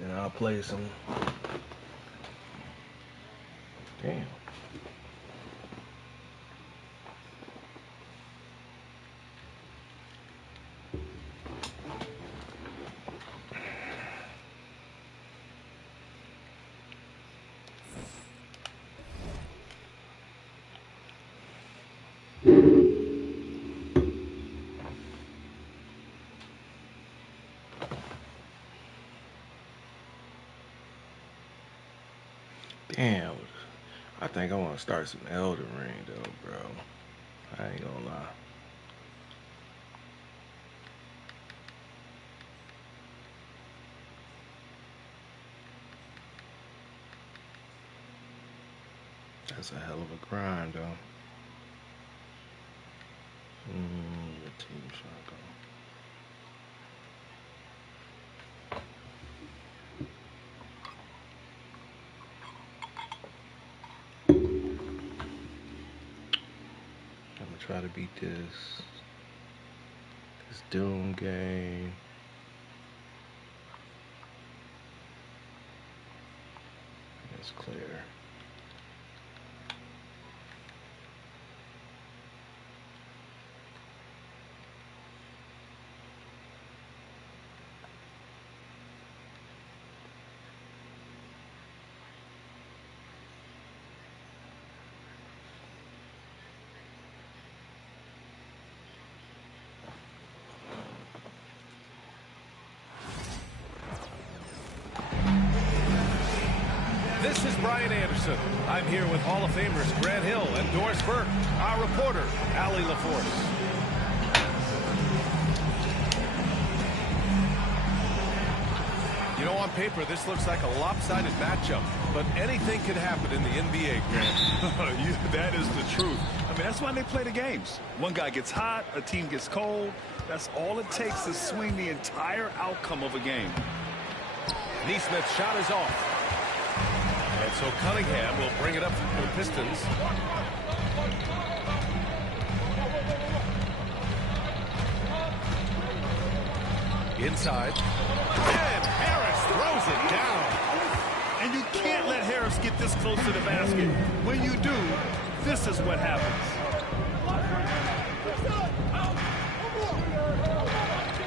Then I'll play some. Damn. Damn. I think I want to start some Elden Ring though, bro. I ain't gonna lie. That's a hell of a grind though. Team shotgun. I'm gonna try to beat this Doom game. It's clear. This is Brian Anderson. I'm here with Hall of Famers Grant Hill and Doris Burke, our reporter, Allie LaForce. You know, on paper, this looks like a lopsided matchup, but anything can happen in the NBA, Grant. That is the truth. I mean, that's why they play the games. One guy gets hot, a team gets cold. That's all it takes to swing the entire outcome of a game. Neesmith's shot is off. And so Cunningham will bring it up for the Pistons. Inside. And Harris throws it down. And you can't let Harris get this close to the basket. When you do, this is what happens.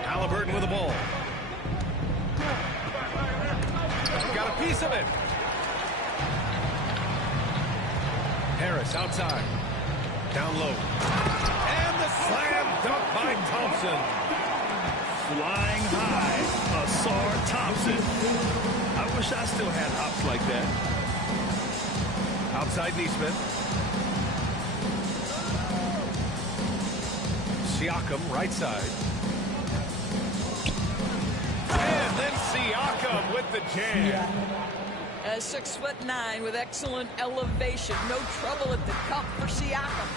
Halliburton with the ball. Got a piece of it. Harris outside. Down low. And the slam dunk by Thompson. Flying high, Asar Thompson. I wish I still had hops like that. Outside Neesmith. Siakam right side. And then Siakam with the jam. 6'9" with excellent elevation. No trouble at the cup for Siakam.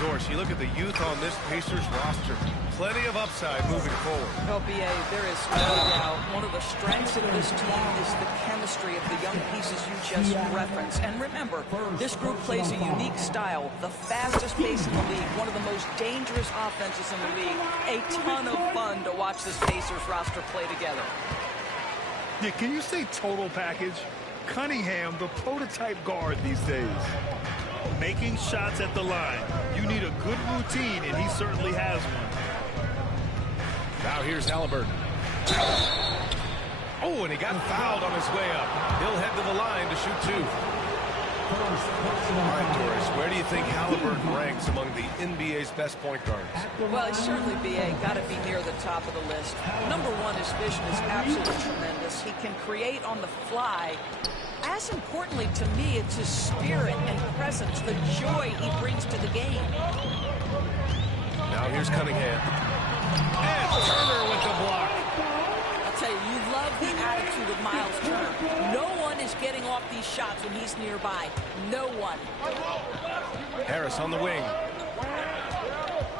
Doris, you look at the youth on this Pacers roster. Plenty of upside moving forward. Oh, B.A., there is no doubt. One of the strengths of this team is the chemistry of the young pieces you just referenced. And remember, this group plays a unique style. The fastest pace in the league. One of the most dangerous offenses in the league. A ton of fun to watch this Pacers roster play together. Yeah, can you say total package? Cunningham, the prototype guard these days. Making shots at the line. You need a good routine, and he certainly has one. Now here's Halliburton. Oh, and he got fouled on his way up. He'll head to the line to shoot two. All right, Doris, where do you think Halliburton ranks among the NBA's best point guards? Well, certainly, B.A., got to be near the top of the list. Number one, his vision is absolutely tremendous. He can create on the fly. As importantly to me, it's his spirit and presence, the joy he brings to the game. Now here's Cunningham. And Turner with the block. I'll tell you, you love the attitude of Miles Turner. No one is getting off these shots when he's nearby. No one. Harris on the wing.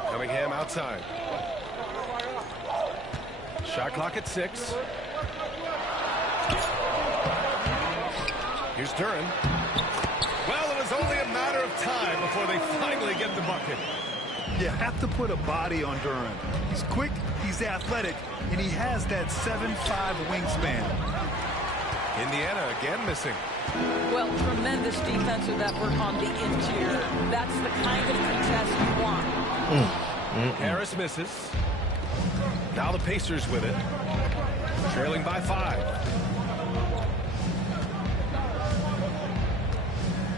Cunningham outside. Shot clock at 6. Here's Duran. Well, it was only a matter of time before they finally get the bucket. You have to put a body on Duran. He's quick, he's athletic, and he has that 7'5" wingspan. Indiana again missing. Well, tremendous defensive effort on the interior. That's the kind of contest you want. Harris misses. Now the Pacers with it. Trailing by 5.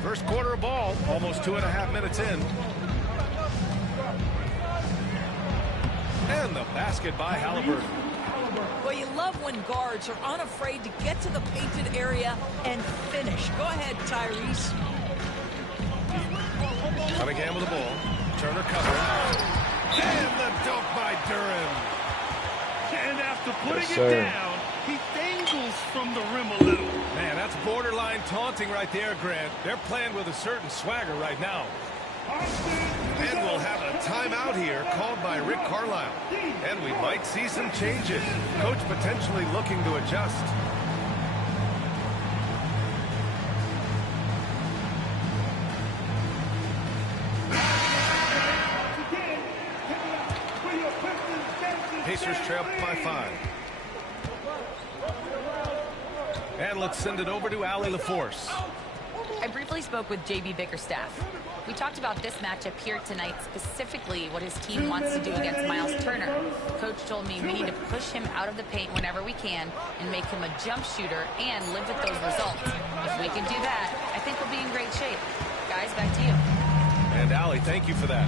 First quarter of ball, almost 2.5 minutes in. And the basket by Halliburton. Well, you love when guards are unafraid to get to the painted area and finish. Go ahead, Tyrese. Cunningham with the ball. Turner covering. And the dunk by Duran. And after putting it down, he dangles from the rim a little. Man, that's borderline taunting right there, Grant. They're playing with a certain swagger right now. And we'll have a timeout here called by Rick Carlisle. And we might see some changes. Coach potentially looking to adjust. Pacers trail by 5. And let's send it over to Allie LaForce. I briefly spoke with J.B. Bickerstaff. We talked about this matchup here tonight, specifically what his team wants to do against Miles Turner. Coach told me we need to push him out of the paint whenever we can and make him a jump shooter and live with those results. If we can do that, I think we'll be in great shape. Guys, back to you. And Allie, thank you for that.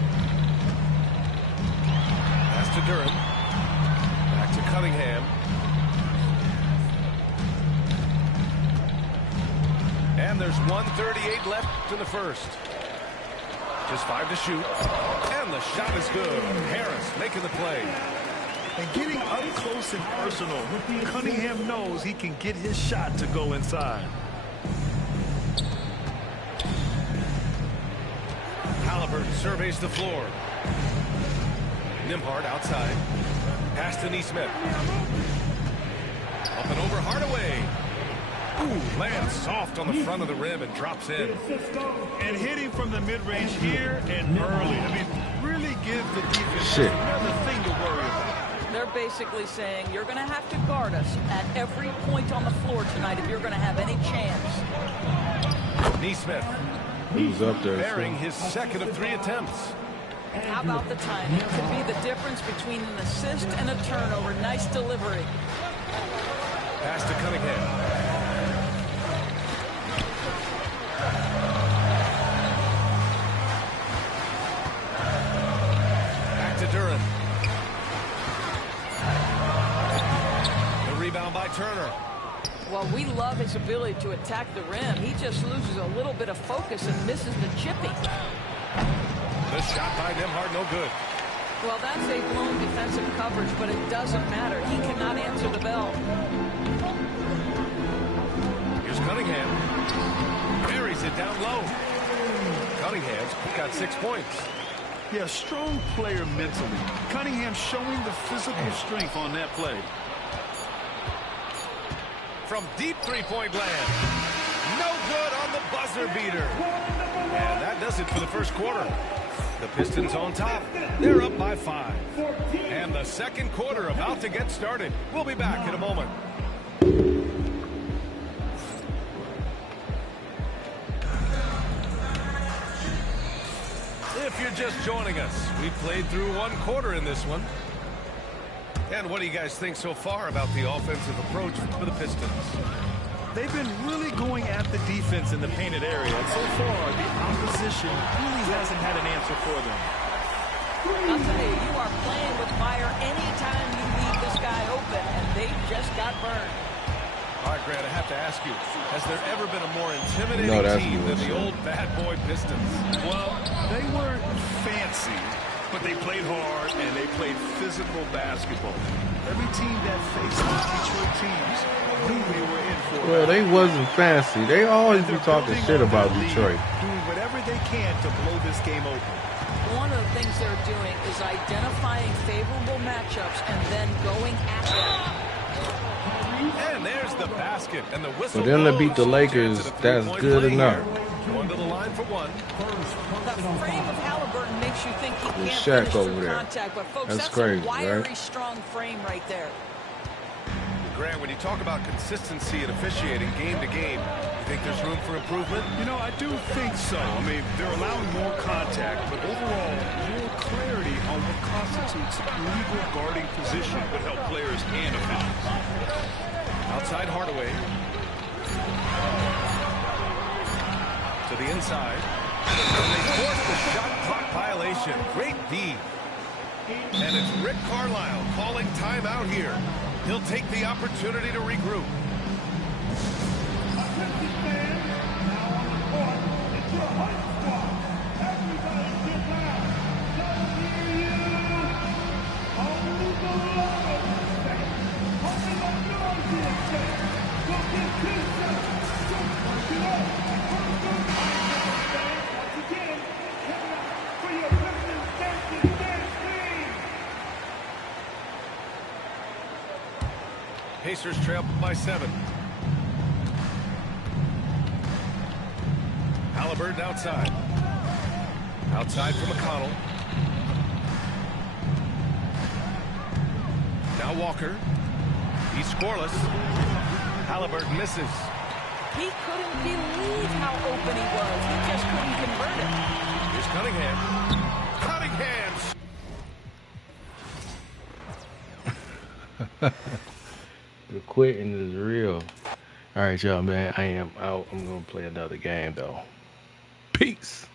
Pass to Duran. Back to Cunningham. And there's 1:38 left in the first. Just 5 to shoot. And the shot is good. Harris making the play. And getting up close and personal, Cunningham knows he can get his shot to go inside. Halliburton surveys the floor. Nembhard outside. Pass to Neesmith. Up and over Hardaway. Ooh, lands soft on the front of the rim and drops in. And hitting from the mid-range here and early. I mean, really give the defense another thing to worry about. They're basically saying you're going to have to guard us at every point on the floor tonight if you're going to have any chance. Neesmith. He's up there. Bearing his second of 3 attempts. How about the timing? It could be the difference between an assist and a turnover. Nice delivery. Pass to Cunningham. Duran. The rebound by Turner. Well, we love his ability to attack the rim. He just loses a little bit of focus and misses the chipping. The shot by Nembhard, no good. Well, that's a blown defensive coverage, but it doesn't matter. He cannot answer the bell. Here's Cunningham. Buries it down low. Cunningham's got 6 points. Yeah, strong player mentally. Cunningham showing the physical strength on that play. From deep three-point land. No good on the buzzer beater. And that does it for the first quarter. The Pistons on top. They're up by 5. And the second quarter about to get started. We'll be back in a moment. If you're just joining us, we've played through 1 quarter in this one. And what do you guys think so far about the offensive approach for the Pistons? They've been really going at the defense in the painted area. And so far, the opposition really hasn't had an answer for them. I'll tell you, you are playing with fire anytime you leave this guy open, and they just got burned. All right, Grant, I have to ask you, has there ever been a more intimidating team than the old bad boy Pistons? Well, they weren't fancy, but they played hard and they played physical basketball. Every team that faced the Detroit teams knew they were in for it. Well, they wasn't fancy. They always be talking shit about Detroit. Doing whatever they can to blow this game open. One of the things they're doing is identifying favorable matchups and then going at them. And there's the basket and the whistle. For them to beat the Lakers, that's good enough. Going to the line for one. The frame of Halliburton makes you think he can't Shaq finish over through there. contact, but folks, That's that's crazy, a wiry, right? strong frame right there. Grant, when you talk about consistency and officiating game to game, you think there's room for improvement? You know, I do think so. I mean, they're allowing more contact, but overall, more clarity on what constitutes legal guarding position would help players and officials. Outside Hardaway. To the inside. And they force the shot clock violation. Great D. And it's Rick Carlisle calling timeout here. He'll take the opportunity to regroup. Pacers trail by 7. Halliburton outside. Outside for McConnell. Now Walker. He's scoreless. Halliburton misses. He couldn't believe how open he was. He just couldn't convert it. Here's Cunningham. Cunningham! The quitting is real. All right, y'all, man. I am out. I'm going to play another game, though. Peace.